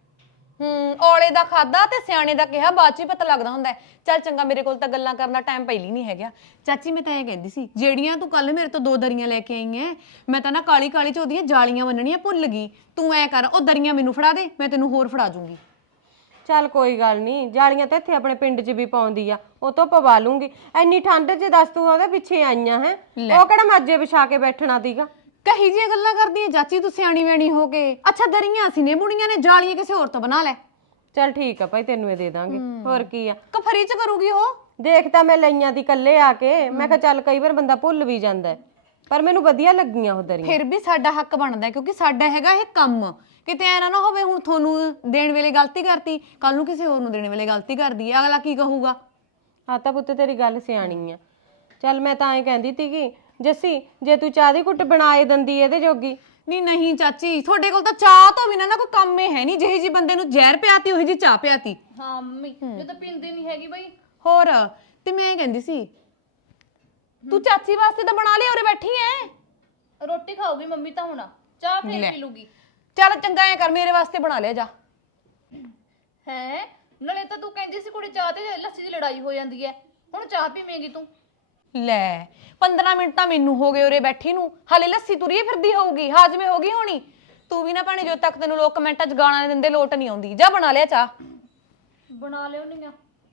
Speaker 5: ਔਲੇ ਦਾ ਖਾਦਾ ਤੇ ਸਿਆਣੇ ਦਾ ਕਿਹਾ ਬਾਅਦ ਚ ਹੀ ਪਤਾ ਲੱਗਦਾ ਹੁੰਦਾ ਹੈ। ਚੱਲ ਚੰਗਾ, ਮੇਰੇ ਕੋਲ ਤਾਂ ਗੱਲਾਂ ਕਰਨ ਦਾ ਟਾਈਮ ਪਹਿਲੀ ਨਹੀਂ ਹੈਗਾ। ਚਾਚੀ ਮੈਂ ਤਾਂ ਇਹ ਕਹਿੰਦੀ ਸੀ, ਜਿਹੜੀਆਂ ਤੂੰ ਕੱਲ ਮੇਰੇ ਤੋਂ 2 ਦਰੀਆਂ ਲੈ ਕੇ ਆਈ ਐ, ਮੈਂ ਤਾਂ ਨਾ ਕਾਲੀ ਕਾਲੀ ਚ ਉਹਦੀਆਂ ਜਾਲੀਆਂ ਬੰਨਣੀਆਂ ਭੁੱਲ ਗਈ। ਤੂੰ ਐ ਕਰ, ਉਹ ਦਰੀਆਂ ਮੈਨੂੰ ਫੜਾ ਦੇ, ਮੈਂ ਤੈਨੂੰ ਹੋਰ ਫੜਾ ਜੂੰਗੀ।
Speaker 3: ਚੱਲ ਕੋਈ ਗੱਲ ਨਹੀਂ, ਜਾਲੀਆਂ ਤਾਂ ਇੱਥੇ ਆਪਣੇ ਪਿੰਡ 'ਚ ਵੀ ਪਾਉਂਦੀ ਆ, ਉਹ ਤੋਂ ਪਵਾ ਲੂੰਗੀ। ਐਨੀ ਠੰਡ 'ਚ ਦੱਸ ਤੂੰ ਉਹਦੇ ਪਿੱਛੇ ਆਈਆਂ ਹੈ, ਉਹ ਕਿਹੜਾ ਮਾਜੇ ਵਿਛਾ ਕੇ ਬੈਠਣਾ ਸੀਗਾ।
Speaker 5: ਕਹੀ ਜੀਆਂ ਗੱਲਾਂ ਕਰਦੀ ਐ ਚਾਚੀ ਤੂੰ ਸਿਆਣੀ ਵੈਣੀ ਹੋ ਕੇ। ਅੱਛਾ ਦਰੀਆਂ ਅਸੀਂ ਨੇ ਬੁਣੀਆਂ ਨੇ, ਜਾਲੀਆਂ ਕਿਸੇ ਹੋਰ ਤੋਂ ਬਣਾ ਲੈ।
Speaker 3: ਚੱਲ ਠੀਕ ਆ ਭਾਈ, ਤੈਨੂੰ ਇਹ ਦੇ ਦਾਂਗੇ, ਹੋਰ ਕੀ ਆ।
Speaker 5: ਕਫਰੀ ਚ ਕਰੂਗੀ ਉਹ।
Speaker 3: ਦੇਖ ਤਾਂ ਮੈਂ ਲਈਆਂ ਦੀ ਕੱਲੇ ਆ ਕੇ, ਮੈਂ ਕਿਹਾ ਚੱਲ ਕਈ ਵਾਰ ਬੰਦਾ ਭੁੱਲ ਵੀ ਜਾਂਦਾ ਹੈ, ਪਰ ਮੈਨੂੰ ਵਧੀਆ ਲੱਗੀਆਂ ਉਹ ਦਰੀਆਂ।
Speaker 5: ਫਿਰ ਵੀ ਸਾਡਾ ਹੱਕ ਬਣਦਾ, ਕਿਉਂਕਿ ਸਾਡਾ ਹੈਗਾ ਇਹ ਕੰਮ। ਕਿਤੇ ਐ ਨਾ ਹੋਵੇ ਹੁਣ ਤੁਹਾਨੂੰ ਦੇਣ ਵੇਲੇ ਗਲਤੀ ਕਰਤੀ, ਕੱਲ ਨੂੰ ਕਿਸੇ ਹੋਰ ਨੂੰ ਦੇਣ ਵੇਲੇ ਗਲਤੀ ਕਰਦੀ ਹੈ, ਅਗਲਾ ਕੀ ਕਹੂਗਾ।
Speaker 3: ਆ ਤਾਂ ਪੁੱਤ ਤੇਰੀ ਗੱਲ ਸਿਆਣੀ ਆ। ਚੱਲ ਮੈਂ ਤਾਂ ਐਂ ਕਹਿੰਦੀ ਸੀਗੀ ਜੱਸੀ, ਜੇ ਤੂੰ ਚਾਹ ਦੀ ਘੁੱਟ ਬਣਾਏ ਦਿੰਦੀ ਇਹਦੇ ਜੋਗੀ।
Speaker 5: ਨਹੀਂ ਚਾਚੀ, ਤੁਹਾਡੇ ਕੋਲ ਤਾਂ ਚਾਹ ਤੋਂ ਬਿਨਾਂ ਨਾ ਕੋਈ ਕੰਮ ਹੀ ਹੈ ਨਹੀਂ। ਜਿਹੀ ਜੀ ਬੰਦੇ ਨੂੰ ਜ਼ਹਿਰ ਪਿਆਤੀ ਉਹੀ ਜੀ ਚਾਹ ਪਿਆਤੀ।
Speaker 1: ਹਾਂ ਮੰਮੀ ਜਦੋਂ ਪੀਂਦੀ ਨਹੀਂ ਹੈਗੀ ਬਈ।
Speaker 5: ਹੋਰ ਤੇ ਮੈਂ ਕਹਿੰਦੀ ਸੀ, ਤੂੰ ਚਾਚੀ ਵਾਸਤੇ ਤਾਂ ਬਣਾ ਲਿਆ, ਉਰੇ ਬੈਠੀ ਐ।
Speaker 1: ਰੋਟੀ ਖਾਊਗੀ ਮੰਮੀ ਤਾਂ ਹੁਣ, ਚਾਹ ਫੇਰ ਪੀ ਲੂਗੀ।
Speaker 5: ਚੱਲ ਚੰਗਾ ਐ ਕਰ, ਮੇਰੇ ਵਾਸਤੇ ਬਣਾ ਲਿਆ ਜਾ।
Speaker 1: ਹੈ ਨਾਲੇ ਤਾਂ ਤੂੰ ਕਹਿੰਦੀ ਸੀ ਕੁੜੀ ਚਾਹ ਤੇ ਲੱਸੀ ਦੀ ਲੜਾਈ ਹੋ ਜਾਂਦੀ ਐ, ਹੁਣ ਚਾਹ ਪੀਵੇਂਗੀ ਤੂੰ।
Speaker 5: ਲੈ 15 ਮਿੰਟ ਤਾਂ ਮੈਨੂੰ ਹੋ ਗਏ ਉਰੇ ਬੈਠੀ ਨੂੰ, ਹਾਲੇ ਲੱਸੀ ਤੁਰੀ ਫਿਰਦੀ ਹੋਊਗੀ, ਹਾਜ਼ਮੇ ਹੋ ਗਈ ਹੋਣੀ। ਤੂੰ ਵੀ ਨਾ ਭੈਣੇ, ਜਦੋਂ ਤੱਕ ਤੈਨੂੰ ਲੋਕ ਕਮੈਂਟਾਂ 'ਚ ਗਾਣਾ ਨਹੀਂ ਦਿੰਦੇ ਲੋਟ ਨਹੀਂ ਆਉਂਦੀ। ਜਾ ਬਣਾ ਲਿਆ ਚਾਹ।
Speaker 1: ਬਣਾ ਲਿਓ ਨਹੀਂ ਆ।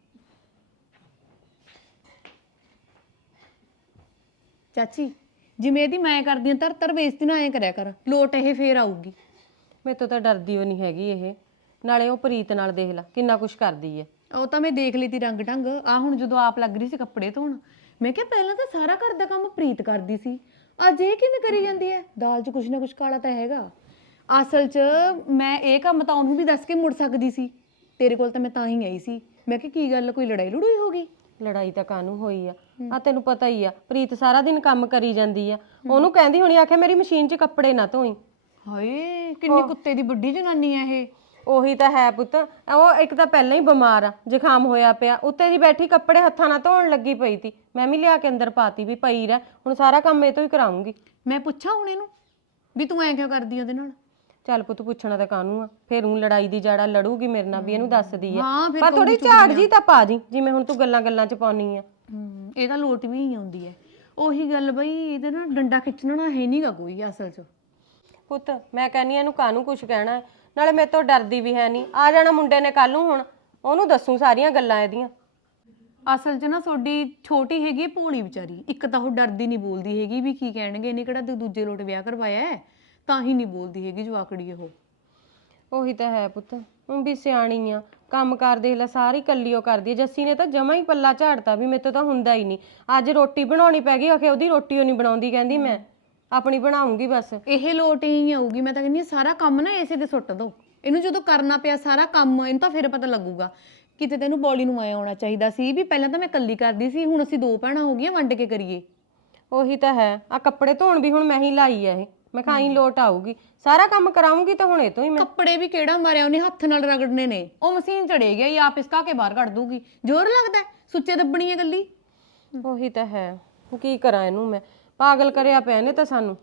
Speaker 5: ਚਾਚੀ ਜਿਵੇਂ ਇਹਦੀ ਮੈਂ ਕਰਦੀ ਆਂ ਤਰ ਬੇਇੱਜ਼ਤੀ ਨਾ ਐ ਕਰਿਆ ਕਰ, ਲੋਟ ਇਹ ਫੇਰ ਆਊਗੀ।
Speaker 3: ਮੇਰੇ ਤੋਂ ਤਾਂ ਡਰਦੀ ਉਹ ਨਹੀਂ ਹੈਗੀ ਇਹ, ਨਾਲੇ ਉਹ ਪ੍ਰੀਤ ਨਾਲ ਦੇਖ ਲੈ ਕਿੰਨਾ ਕੁਛ ਕਰਦੀ ਹੈ।
Speaker 5: ਉਹ ਤਾਂ ਮੈਂ ਦੇਖ ਲਈ ਤੀ ਰੰਗ ਢੰਗ। ਆ ਹੁਣ ਜਦੋਂ ਆਪ ਲੱਗ ਰਹੀ ਸੀ ਕੱਪੜੇ ਧੋਣ, ਮੈਂ ਕਿਹਾ ਪਹਿਲਾਂ ਤਾਂ ਸਾਰਾ ਘਰ ਦਾ ਕੰਮ ਪ੍ਰੀਤ ਕਰਦੀ ਸੀ, ਅੱਜ ਇਹ ਕਿਵੇਂ ਕਰੀ ਜਾਂਦੀ ਹੈ। ਦਾਲ 'ਚ ਕੁਛ ਨਾ ਕੁਛ ਕਾਲਾ ਤਾਂ ਹੈਗਾ। ਅਸਲ 'ਚ ਮੈਂ ਇਹ ਕੰਮ ਤਾਂ ਉਹਨੂੰ ਵੀ ਦੱਸ ਕੇ ਮੁੜ ਸਕਦੀ ਸੀ, ਤੇਰੇ ਕੋਲ ਤਾਂ ਮੈਂ ਤਾਂ ਹੀ ਆਈ ਸੀ। ਮੈਂ ਕਿਹਾ ਕੀ ਗੱਲ, ਕੋਈ ਲੜਾਈ ਲੜੂਈ ਹੋ ਗਈ।
Speaker 3: ਲੜਾਈ ਤਾਂ ਕਾਹਨੂੰ ਹੋਈ ਆ ਤੈਨੂੰ ਪਤਾ ਹੀ ਆ, ਪ੍ਰੀਤ ਸਾਰਾ ਦਿਨ ਕੰਮ ਕਰੀ ਜਾਂਦੀ ਆ। ਉਹਨੂੰ ਕਹਿੰਦੀ ਹੋਣੀ, ਆਖਿਆ ਮੇਰੀ ਮਸ਼ੀਨ 'ਚ ਕੱਪੜੇ ਨਾ ਧੋਈ।
Speaker 5: ਹਾਏ ਕਿੰਨੀ ਕੁੱਤੇ ਦੀ ਵੱਡੀ ਜਨਾਨੀ ਆ ਇਹ।
Speaker 3: ਉਹੀ ਤਾਂ ਹੈ ਪੁੱਤ, ਉਹ ਇੱਕ ਤਾਂ ਪਹਿਲਾਂ ਹੀ ਬਿਮਾਰ ਆ, ਜ਼ੁਕਾਮ ਹੋਇਆ ਪਿਆ, ਉੱਤੇ ਦੀ ਬੈਠੀ ਕੱਪੜੇ ਹੱਥਾਂ ਨਾਲ ਧੋਣ ਲੱਗੀ ਪਈ ਤੀ। ਮੈਂ ਵੀ ਲਿਆ ਕੇ ਅੰਦਰ ਪਾਤੀ ਵੀ ਪਈ ਰਹਿ, ਹੁਣ ਸਾਰਾ ਕੰਮ ਇਹ ਤੋਂ ਹੀ ਕਰਾਉਂਗੀ।
Speaker 5: ਮੈਂ ਪੁੱਛਾਂ ਹੁਣ ਇਹਨੂੰ ਵੀ ਤੂੰ ਐਂ ਕਿਉਂ ਕਰਦੀ ਉਹਦੇ ਨਾਲ।
Speaker 3: ਚੱਲ ਪੁੱਤ ਪੁੱਛਣਾ ਤਾਂ ਕਾਹਨੂੰ ਆ, ਫੇਰ ਉਹ ਲੜਾਈ ਦੀ ਜੜਾ ਲੜੂਗੀ ਮੇਰੇ ਨਾਲ ਵੀ ਇਹਨੂੰ ਦੱਸਦੀ ਆ।
Speaker 5: ਹਾਂ, ਫਿਰ
Speaker 3: ਪਰ ਥੋੜੀ ਝਾੜ ਜੀ ਤਾਂ ਪਾ ਦੀ, ਜਿਵੇਂ ਹੁਣ ਤੂੰ ਗੱਲਾਂ ਗੱਲਾਂ 'ਚ ਪਾਉਣੀ ਆ।
Speaker 5: ਇਹਦਾ ਲੋਟ ਵੀ ਨਹੀਂ ਆਉਂਦੀ ਹੈ। ਉਹੀ ਗੱਲ ਬਈ, ਇਹਦੇ ਨਾਲ ਡੰਡਾ ਖਿੱਚਣਾ ਨਾ ਹੈ ਨਹੀਂਗਾ ਕੋਈ ਅਸਲ 'ਚ।
Speaker 3: ਪੁੱਤ ਮੈਂ ਕਹਿੰਨੀ ਇਹਨੂੰ ਕਾਹਨੂੰ ਕੁਛ ਕਹਿਣਾ ਹੈ, ਨਾਲੇ ਮੇਰੇ ਤੋਂ ਡਰਦੀ ਵੀ ਹੈ ਨਹੀਂ। ਆ ਜਾਣਾ ਮੁੰਡੇ ਨੇ ਕੱਲ ਨੂੰ, ਹੁਣ ਉਹਨੂੰ ਦੱਸੂ ਸਾਰੀਆਂ ਗੱਲਾਂ ਇਹਦੀਆਂ।
Speaker 5: ਅਸਲ 'ਚ ਨਾ ਤੁਹਾਡੀ ਛੋਟੀ ਹੈਗੀ ਹੈ ਭੋਲੀ ਵਿਚਾਰੀ। ਇੱਕ ਤਾਂ ਉਹ ਡਰਦੀ ਨਹੀਂ ਬੋਲਦੀ ਹੈਗੀ ਵੀ ਕੀ ਕਹਿਣਗੇ, ਇਹਨੇ ਕਿਹੜਾ ਦੂਜੇ ਲੋਟ ਵਿਆਹ ਕਰਵਾਇਆ ਹੈ, ਤਾਂ ਹੀ ਨਹੀਂ ਬੋਲਦੀ ਹੈਗੀ ਜਵਾਕੜੀ ਉਹ।
Speaker 3: ਉਹੀ ਤਾਂ ਹੈ ਪੁੱਤ, ਹੁਣ ਵੀ ਸਿਆਣੀ ਆ, ਕੰਮ ਕਾਰ ਦੇਖ ਲੈ ਸਾਰੀ ਕੱਲੀ ਉਹ ਕਰਦੀ ਆ। ਜੱਸੀ ਨੇ ਤਾਂ ਜਮਾ ਹੀ ਪੱਲਾ ਝਾੜਤਾ ਵੀ ਮੇਰੇ ਤੋਂ ਤਾਂ ਹੁੰਦਾ ਹੀ ਨਹੀਂ। ਅੱਜ ਰੋਟੀ ਬਣਾਉਣੀ ਪੈ ਗਈ, ਆਖੇ ਉਹਦੀ ਰੋਟੀ ਉਹ ਨਹੀਂ ਬਣਾਉਂਦੀ, ਕਹਿੰਦੀ ਮੈਂ ਆਪਣੀ ਬਣਾਉਂਗੀ ਬਸ।
Speaker 5: ਇਹ ਲੋਟ ਹੀ ਆਊਗੀ। ਮੈਂ ਤਾਂ ਕਹਿੰਦੀ ਹਾਂ ਸਾਰਾ ਕੰਮ ਨਾ ਇਸੇ ਤੇ ਸੁੱਟ ਦੋ ਇਹਨੂੰ। ਜਦੋਂ ਕਰਨਾ ਪਿਆ ਸਾਰਾ ਕੰਮ ਇਹਨੂੰ ਤਾਂ ਫਿਰ ਪਤਾ ਲੱਗੂਗਾ। ਕਿਤੇ ਤੈਨੂੰ ਬੋਲੀ ਨੂੰ ਆਇਆ ਆਉਣਾ ਚਾਹੀਦਾ ਸੀ ਵੀ ਪਹਿਲਾਂ ਤਾਂ ਮੈਂ ਇਕੱਲੀ ਕਰਦੀ ਸੀ, ਹੁਣ ਅਸੀਂ 2 ਭੈਣਾਂ ਹੋ ਗਈਆਂ, ਵੰਡ ਕੇ ਕਰੀਏ।
Speaker 3: ਉਹੀ ਤਾਂ ਹੈ, ਆ ਕੱਪੜੇ ਧੋਣ ਵੀ ਹੁਣ ਮੈਂ ਹੀ ਲਾਈ ਆ। ਇਹ ਮੈਂ ਕਿਹਾ ਆਈ ਲੋਟ ਆਊਗੀ, ਸਾਰਾ ਕੰਮ ਕਰਾਉਂਗੀ ਤਾਂ ਹੁਣ ਇਹ ਤੋਂ ਹੀ ਮੈਂ।
Speaker 5: ਕੱਪੜੇ ਵੀ ਕਿਹੜਾ ਮਾਰਿਆ ਉਹਨੇ, ਹੱਥ ਨਾਲ ਰਗੜਨੇ ਨੇ। ਉਹ ਮਸ਼ੀਨ ਚੜੇ ਗਿਆ, ਆਪ ਇਸਕਾ ਕੇ ਬਾਹਰ ਕੱਢ ਦੂਗੀ। ਜ਼ੋਰ ਲੱਗਦਾ ਹੈ, ਸੁੱਚੇ ਦੱਬਣੀ ਹੈ ਗੱਲੀ।
Speaker 3: ਉਹੀ ਤਾਂ ਹੈ, ਕੀ ਕਰਾਂ ਇਹਨੂੰ ਮੈਂ, ਪਾਗਲ ਕਰਿਆ ਪਿਆ ਨੇ ਤਾਂ ਸਾਨੂੰ।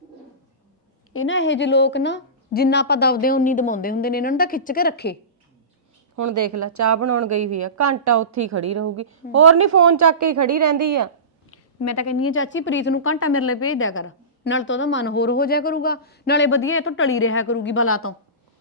Speaker 5: ਇਹ ਨਾ ਇਹੋ ਜਿਹੇ ਲੋਕ ਨਾ ਜਿੰਨਾ ਆਪਾਂ ਦਬਦੇ ਉਨੀ ਦਬਾਉਂਦੇ ਹੁੰਦੇ ਨੇ, ਇਹਨਾਂ ਨੂੰ ਤਾਂ ਖਿੱਚ ਕੇ ਰੱਖੇ।
Speaker 3: ਹੁਣ ਦੇਖ ਲੈ, ਚਾਹ ਬਣਾਉਣ ਗਈ ਹੋਈ ਆ, ਘੰਟਾ ਉੱਥੇ ਹੀ ਖੜੀ ਰਹੂਗੀ, ਹੋਰ ਨਹੀਂ ਫੋਨ ਚੱਕ ਕੇ ਹੀ ਖੜੀ ਰਹਿੰਦੀ ਆ।
Speaker 5: ਮੈਂ ਤਾਂ ਕਹਿੰਦੀ ਹਾਂ ਚਾਚੀ ਪ੍ਰੀਤ ਨੂੰ ਘੰਟਾ ਮੇਰੇ ਲਈ ਭੇਜ ਦਿਆ ਕਰ, ਨਾਲ ਤਾਂ ਉਹਦਾ ਮਨ ਹੋਰ ਹੋ ਜਾਇਆ ਕਰੂਗਾ, ਨਾਲੇ ਵਧੀਆ ਇਹ ਤੋਂ ਟਲੀ ਰਿਹਾ ਕਰੂਗੀ ਬਲਾ ਤੋਂ।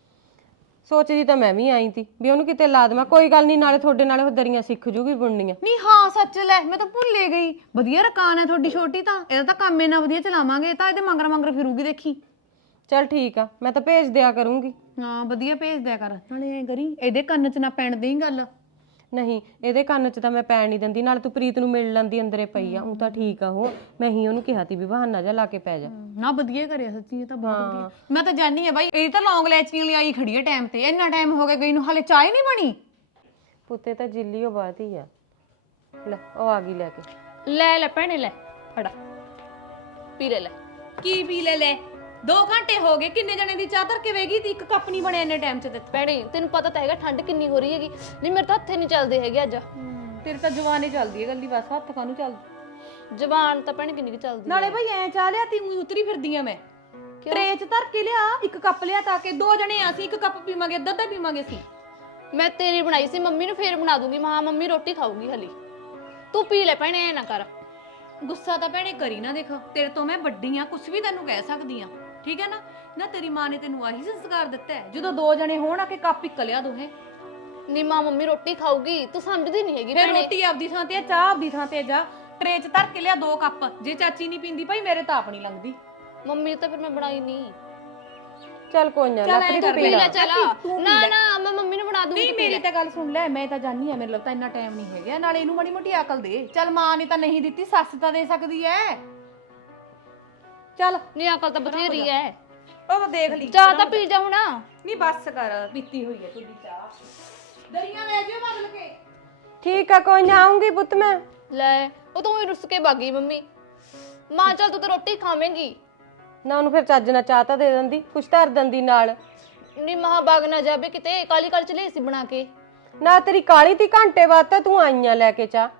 Speaker 3: ਸੋਚਦੀ ਤਾਂ ਮੈਂ ਵੀ ਆਈ ਸੀ ਵੀ ਉਹਨੂੰ ਕਿਤੇ ਲਾ ਦੇਵਾਂ, ਕੋਈ ਗੱਲ ਨਹੀਂ, ਨਾਲੇ ਤੁਹਾਡੇ ਨਾਲੇ ਉਹ ਦਰੀਆਂ ਸਿੱਖ ਜੂਗੀ ਬੁਣਨੀਆਂ।
Speaker 5: ਨਹੀਂ ਹਾਂ ਸੱਚ, ਲੈ ਮੈਂ ਤਾਂ ਭੁੱਲੇ ਗਈ, ਵਧੀਆ ਰਕਾਨ ਹੈ ਤੁਹਾਡੀ ਛੋਟੀ ਤਾਂ, ਇਹਦਾ ਤਾਂ ਕੰਮ ਇੰਨਾ ਵਧੀਆ ਚਲਾਵਾਂਗੇ ਤਾਂ ਇਹਦੇ ਮੰਗਰ ਮੰਗਰ ਫਿਰੂਗੀ ਦੇਖੀ।
Speaker 3: ਚੱਲ ਠੀਕ ਆ, ਮੈਂ ਤਾਂ ਭੇਜ ਦਿਆ ਕਰੂੰਗੀ।
Speaker 5: ਹਾਂ ਵਧੀਆ ਭੇਜ ਦਿਆ ਕਰ, ਨਾਲੇ ਐ ਕਰੀ ਇਹਦੇ ਕੰਨ 'ਚ ਨਾ ਪੈਣ ਦੇਈ ਗੱਲ।
Speaker 3: ਨਹੀਂ ਇਹਦੇ ਕੰਨ 'ਚ ਤਾਂ ਮੈਂ ਪੈਣ ਨਹੀਂ ਦਿੰਦੀ, ਨਾਲ ਤੂੰ ਪ੍ਰੀਤ ਨੂੰ ਮਿਲ ਲੈਂਦੀ, ਅੰਦਰੇ ਪਈ ਆ, ਉਹ ਤਾਂ ਠੀਕ ਆ। ਉਹ ਮੈਂ ਹੀ ਉਹਨੂੰ ਕਿਹਾ ਤੀ ਵੀ ਬਹਾਨਾ ਜਾ ਲਾ ਕੇ ਪੈ ਜਾ।
Speaker 5: ਨਾ ਵਧੀਆ ਕਰਿਆ ਸੱਚੀ, ਇਹ ਤਾਂ ਬਹੁਤ ਵਧੀਆ। ਮੈਂ ਤਾਂ ਜਾਣੀ ਆ ਬਾਈ, ਇਹ ਤਾਂ ਲੌਂਗ ਲੈਚੀਆਂ ਲਈ ਆਈ ਖੜੀ ਹੈ ਟਾਈਮ ਤੇ। ਇੰਨਾ ਟਾਈਮ ਹੋ ਗਿਆ ਗਈ ਨੂੰ, ਹਾਲੇ ਚਾਹ ਹੀ ਨਹੀਂ ਬਣੀ।
Speaker 3: ਪੁੱਤੇ ਤਾਂ ਜਿੱਲੀ ਉਹ ਬਾਤ ਹੀ ਆ। ਲੈ ਉਹ ਆ ਗਈ ਲੈ ਕੇ।
Speaker 1: ਲੈ ਲੈ ਭੈਣੇ, ਲੈ ਫੜਾ ਪੀ ਲੈ। ਲੈ
Speaker 5: ਕੀ ਪੀ ਲੈ 2 ਘੰਟੇ ਹੋ ਗਏ, ਕਿੰਨੇ ਜਣੇ ਦੀ ਚਾਹ ਧਰ ਕੇ ਵੇਗੀ ਤੀ, ਇੱਕ ਕੱਪ ਨਹੀਂ ਬਣਿਆ ਇੰਨੇ ਟਾਈਮ 'ਚ ਤੇ।
Speaker 1: ਭੈਣੇ ਤੈਨੂੰ ਪਤਾ ਤਾਂ ਹੈਗਾ ਠੰਡ ਕਿੰਨੀ ਹੋ ਰਹੀ ਹੈਗੀ, ਨਹੀਂ ਮੇਰੇ ਤਾਂ ਹੱਥੇ ਨਹੀਂ ਚੱਲਦੇ ਹੈਗੇ ਅੱਜ।
Speaker 5: ਤੇਰੇ ਤਾਂ ਜਵਾਨੇ ਚੱਲਦੀ ਹੈ ਗੱਲੀ, ਬਸ ਹੱਥ ਕਾਹਨੂੰ ਚੱਲ।
Speaker 1: ਜ਼ਬਾਨ ਤਾਂ ਭੈਣੇ ਕਿੰਨੀ ਕੁ ਚੱਲਦੀ
Speaker 5: ਨਾਲੇ ਭਾਈ ਐ ਚਾਹ ਲਿਆ ਤੀ, ਊਂ ਉਤਰੀ ਫਿਰਦੀ ਆ ਮੈਂ। ਟਰੇ 'ਚ ਧਰ ਕੇ ਲਿਆ, ਇੱਕ ਕੱਪ ਲਿਆ ਤਾਂ ਕਿ 2 ਜਣੇ ਆ, ਅਸੀਂ ਇੱਕ ਕੱਪ ਪੀਵਾਂਗੇ, ਅੱਧਾ ਪੀਵਾਂਗੇ ਸੀ।
Speaker 1: ਮੈਂ ਤੇਰੀ ਬਣਾਈ ਸੀ, ਮੰਮੀ ਨੂੰ ਫੇਰ ਬਣਾ ਦੂੰਗੀ। ਮਾਂ ਮੰਮੀ ਰੋਟੀ ਖਾਊਗੀ ਹਲੀ, ਤੂੰ ਪੀ ਲੈ ਭੈਣੇ, ਐ ਨਾ ਕਰ।
Speaker 5: ਗੁੱਸਾ ਤਾਂ ਭੈਣੇ ਕਰੀ ਨਾ, ਦੇਖ ਤੇਰੇ ਤੋਂ ਮੈਂ ਵੱਡੀ ਆ, ਕੁਝ ਵੀ ਤੈਨੂੰ ਕਹਿ ਸਕਦੀ ਆ, ਠੀਕ ਹੈ ਨਾ। ਨਾ ਤੇਰੀ ਮਾਂ ਨੇ ਤੈਨੂੰ ਆਹੀ ਸੰਸਕਾਰ ਦਿੱਤਾ ਹੈ, ਜਦੋਂ 2 ਜਣੇ ਹੋਣ ਆ ਕੇ ਕੱਪ ਇੱਕ ਲਿਆ ਦੋਹੇ।
Speaker 1: ਨੀ ਮਾਂ ਮੰਮੀ ਰੋਟੀ ਖਾਊਗੀ, ਤੂੰ ਸਮਝਦੀ ਨਹੀਂ ਹੈਗੀ
Speaker 5: ਫਿਰ
Speaker 1: ਭੈਣੇ।
Speaker 5: ਰੋਟੀ ਆਪਦੀ ਥਾਂ ਤੇ ਆ, ਚਾਹ ਆਪਦੀ ਥਾਂ ਤੇ ਜਾ। ਟਰੇ 'ਚ ਧਰ ਕੇ ਲਿਆ 2 ਕੱਪ, ਜੇ ਚਾਚੀ ਨਹੀਂ ਪੀਂਦੀ ਭਾਈ ਮੇਰੇ ਤਾਂ ਆਪ ਨਹੀਂ ਲੰਘਦੀ।
Speaker 1: ਮੰਮੀ ਤਾਂ ਫਿਰ ਮੈਂ ਬਣਾਈ ਨਹੀਂ।
Speaker 3: ਚੱਲ ਕੋਈ ਨਾ, ਲੱਕੜੀ ਤੂੰ ਪੀ
Speaker 1: ਪੀ
Speaker 3: ਲੈ।
Speaker 1: ਲੈ ਚਲਾ, ਨਾ ਨਾ ਮੈਂ ਮੰਮੀ ਨੂੰ ਬਣਾ ਦੂੰਗੀ।
Speaker 5: ਨਹੀਂ ਮੇਰੀ ਤਾਂ ਗੱਲ ਸੁਣ ਲੈ, ਮੈਂ ਤਾਂ ਜਾਣੀ ਆ, ਮੇਰੇ ਲਈ ਤਾਂ ਇੰਨਾ ਟਾਈਮ ਨਹੀਂ ਹੈਗਾ, ਨਾਲੇ ਇਹਨੂੰ ਮਾੜੀ ਮੋਟੀ ਅਕਲ ਦੇ। ਚੱਲ ਮਾਂ ਨੇ ਤਾਂ ਨਹੀਂ ਦਿੱਤੀ, ਸੱਸ ਤਾਂ ਦੇ ਸਕਦੀ ਐ। ਚੱਲ
Speaker 1: ਨੀ ਅਕਲ ਤਾਂ ਬਥੇਰੀ ਐ।
Speaker 5: ਉਹ ਦੇਖ ਲਈ,
Speaker 1: ਚਾਹ ਤਾਂ ਪੀ ਜਾ ਹੁਣ।
Speaker 5: ਨਹੀਂ ਬੱਸ ਕਰ, ਪੀਤੀ ਹੋਈ ਐ ਤੁਹਾਡੀ ਚਾਹ। ਦਰੀਆਂ ਲੈ ਜਿਓ ਬਦਲ ਕੇ।
Speaker 3: ਠੀਕ ਆ, ਕੋਈ ਨਾ, ਆਉਂਗੀ ਪੁੱਤ ਮੈਂ।
Speaker 1: ਲੈ ਉਹ ਤਾਂ ਹੀ ਰੁੱਸ ਕੇ ਭਾਗੀ ਮੰਮੀ। ਮਾਂ ਚੱਲ ਤੂੰ ਤਾਂ ਰੋਟੀ ਖਾਵੇਂਗੀ
Speaker 3: ਨਾ, ਉਹਨੂੰ ਫਿਰ ਚੱਜ ਨਾਲ ਚਾਹ ਤਾਂ ਦੇ ਦਿੰਦੀ, ਕੁਛ ਧਰ ਦਿੰਦੀ ਨਾਲ।
Speaker 1: ਨੀ ਮਹਾ ਬਾਗ ਨਾ ਜਾਵੇ ਕਿਤੇ, ਕਾਲੀ ਕਾਲੀ ਚ ਲਈ ਸੀ ਬਣਾ ਕੇ।
Speaker 3: ਨਾ ਤੇਰੀ ਕਾਲੀ ਤੀ, ਘੰਟੇ ਬਾਅਦ ਤਾਂ ਤੂੰ ਆਈਆਂ ਲੈ ਕੇ ਚਾਹ।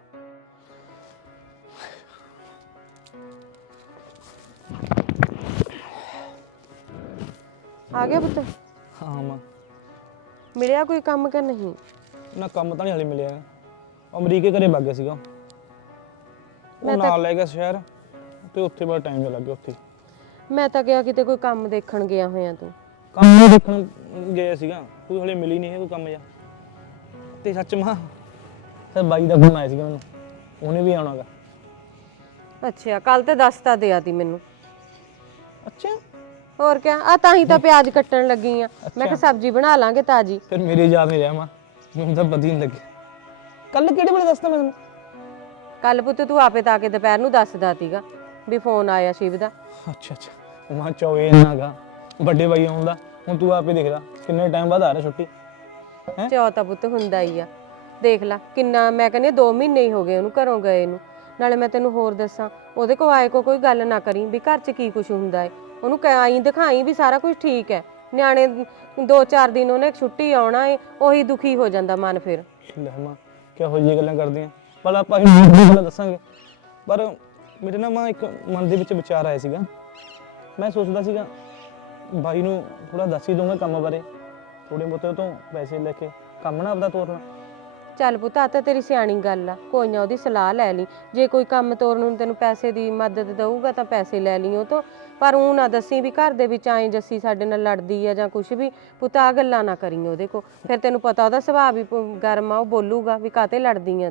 Speaker 3: ਆ ਗਿਆ ਪੁੱਤ?
Speaker 2: ਹਾਂ ਮਾਂ।
Speaker 3: ਮਿਲਿਆ ਕੋਈ ਕੰਮ ਕਿ ਨਹੀਂ?
Speaker 2: ਨਾ ਕੰਮ ਤਾਂ ਨਹੀਂ ਹਲੇ ਮਿਲਿਆ, ਅਮਰੀਕੇ ਘਰੇ ਵਗ ਗਿਆ ਸੀਗਾ ਉਹ, ਨਾਲ ਲੈ ਗਿਆ ਸ਼ਹਿਰ ਤੇ ਉੱਥੇ ਬੜਾ ਟਾਈਮ ਲੱਗ ਗਿਆ ਉੱਥੇ।
Speaker 3: ਮੈਂ ਤਾਂ ਕਿਹਾ ਕਿਤੇ ਕੋਈ ਕੰਮ ਦੇਖਣ ਗਿਆ ਹੋਇਆ ਤੂੰ।
Speaker 2: ਕੰਮ ਨਹੀਂ ਦੇਖਣ ਗਿਆ ਸੀਗਾ, ਕੋਈ ਹਲੇ ਮਿਲੀ ਨਹੀਂ ਹੈ ਕੋਈ ਕੰਮ ਜਾ। ਤੇ ਸੱਚ ਮਾਂ, ਤੇ ਬਾਈ ਦਾ ਫੋਨ ਆਇਆ ਸੀਗਾ ਮੈਨੂੰ, ਉਹਨੇ ਵੀ ਆਉਣਾਗਾ।
Speaker 3: ਅੱਛਾ, ਕੱਲ ਤੇ ਦੱਸਤਾ ਦਿਆ ਤੀ ਮੈਨੂੰ।
Speaker 2: ਅੱਛਾ,
Speaker 3: ਹੋਰ ਕਿਆ, ਆ ਤਾਂ ਹੀ ਤਾਂ ਪਿਆਜ਼ ਕੱਟਣ ਲੱਗੀ ਆ। ਮੈਂ ਕਿਹਾ ਸਬਜ਼ੀ ਬਣਾ ਲਾਂਗੇ ਤਾਜੀ।
Speaker 2: ਫਿਰ ਮੇਰੇ ਯਾਦ ਨਹੀਂ ਰਿਹਾ ਮਾਂ, ਮੈਨੂੰ ਤਾਂ ਪਤਾ ਹੀ ਨਹੀਂ ਲੱਗਿਆ। ਕੱਲ ਕਿਹੜੇ ਵੇਲੇ ਦੱਸਦਾ ਮੈਂ ਤੁਹਾਨੂੰ?
Speaker 3: ਕੱਲ ਪੁੱਤ ਤੂੰ ਆਪੇ ਤਾਂ ਆ ਕੇ ਦੁਪਹਿਰ ਨੂੰ ਦੱਸਦਾ ਤੀਗਾ ਵੀ ਫੋਨ ਆਇਆ ਸ਼ਿਵ ਦਾ।
Speaker 2: ਅੱਛਾ ਅੱਛਾ, ਮਾਂ ਚੋਏ ਇੰਨਾਗਾ ਵੱਡੇ ਬਾਈ ਆਉਣ ਦਾ, ਹੁਣ ਤੂੰ ਆਪੇ ਦੇਖ ਲੈ ਕਿੰਨੇ ਟਾਈਮ ਬਾਅਦ ਆ ਰਿਹਾ ਛੁੱਟੀ।
Speaker 3: ਚਾਅ ਤਾਂ ਪੁੱਤ ਹੁੰਦਾ ਹੀ ਆ, ਦੇਖ ਲੈ ਕਿੰਨਾ, ਮੈਂ ਕਹਿੰਦੀ 2 ਮਹੀਨੇ ਹੀ ਹੋ ਗਏ ਉਹਨੂੰ ਘਰੋਂ ਗਏ ਨੂੰ। ਨਾਲੇ ਮੈਂ ਤੈਨੂੰ ਹੋਰ ਦੱਸਾਂ, ਉਹਦੇ ਕੋਲ ਆਏ ਕੋਈ ਗੱਲ ਨਾ ਕਰੀ ਵੀ ਘਰ 'ਚ ਕੀ ਕੁਛ ਹੁੰਦਾ ਏ। ਉਹਨੂੰ ਆਈ ਦਿਖਾਈ ਵੀ ਸਾਰਾ ਕੁਝ ਠੀਕ ਹੈ। ਨਿਆਣੇ 2-4 ਦਿਨ ਉਹਨੇ ਛੁੱਟੀ ਆਉਣਾ ਏ, ਉਹੀ ਦੁਖੀ ਹੋ ਜਾਂਦਾ ਮਨ। ਫਿਰ
Speaker 2: ਲੈ ਮਾਂ, ਕਿਹੋ ਜਿਹੀਆਂ ਗੱਲਾਂ ਕਰਦੀਆਂ, ਪਰ ਆਪਾਂ ਇਹ ਗੱਲਾਂ ਦੱਸਾਂਗੇ। ਪਰ ਮੇਰੇ ਨਾ ਮਾਂ ਇੱਕ ਮਨ ਦੇ ਵਿੱਚ ਵਿਚਾਰ ਆਇਆ ਸੀਗਾ, ਮੈਂ ਸੋਚਦਾ ਸੀਗਾ ਬਾਈ ਨੂੰ ਥੋੜਾ ਦੱਸ ਹੀ ਦਊਂਗਾ ਕੰਮ ਬਾਰੇ, ਥੋੜੇ ਬਹੁਤੇ ਤੋਂ ਪੈਸੇ ਲੈ ਕੇ ਕੰਮ ਨਾ ਆਪਦਾ ਤੋਰਨਾ।
Speaker 3: ਚੱਲ ਪੁੱਤ, ਆ ਤਾਂ ਤੇਰੀ ਸਿਆਣੀ ਗੱਲ ਆ, ਕੋਈ ਨਾ ਉਹਦੀ ਸਲਾਹ ਲੈ ਲਈ। ਜੇ ਕੋਈ ਕੰਮ ਤੋਰਨ ਨੂੰ ਤੈਨੂੰ ਪੈਸੇ ਦੀ ਮਦਦ ਦਊਗਾ ਤਾਂ ਪੈਸੇ ਲੈ ਲਈ ਉਹ ਤੋਂ, ਪਰ ਉਹ ਨਾ ਦੱਸੀ ਵੀ ਘਰ ਦੇ ਵਿੱਚ ਆਏ ਜੱਸੀ ਸਾਡੇ ਨਾਲ ਲੜਦੀ ਆ ਜਾਂ ਕੁਛ ਵੀ। ਪੁੱਤ ਆ ਗੱਲਾਂ ਨਾ ਕਰੀ ਉਹਦੇ ਕੋ, ਫਿਰ ਤੈਨੂੰ ਪਤਾ ਉਹਦਾ ਸੁਭਾਅ ਵੀ ਗਰਮ ਆ, ਉਹ ਬੋਲੂਗਾ ਵੀ ਕਾਹਤੇ ਲੜਦੀ ਆ ਤੂੰ।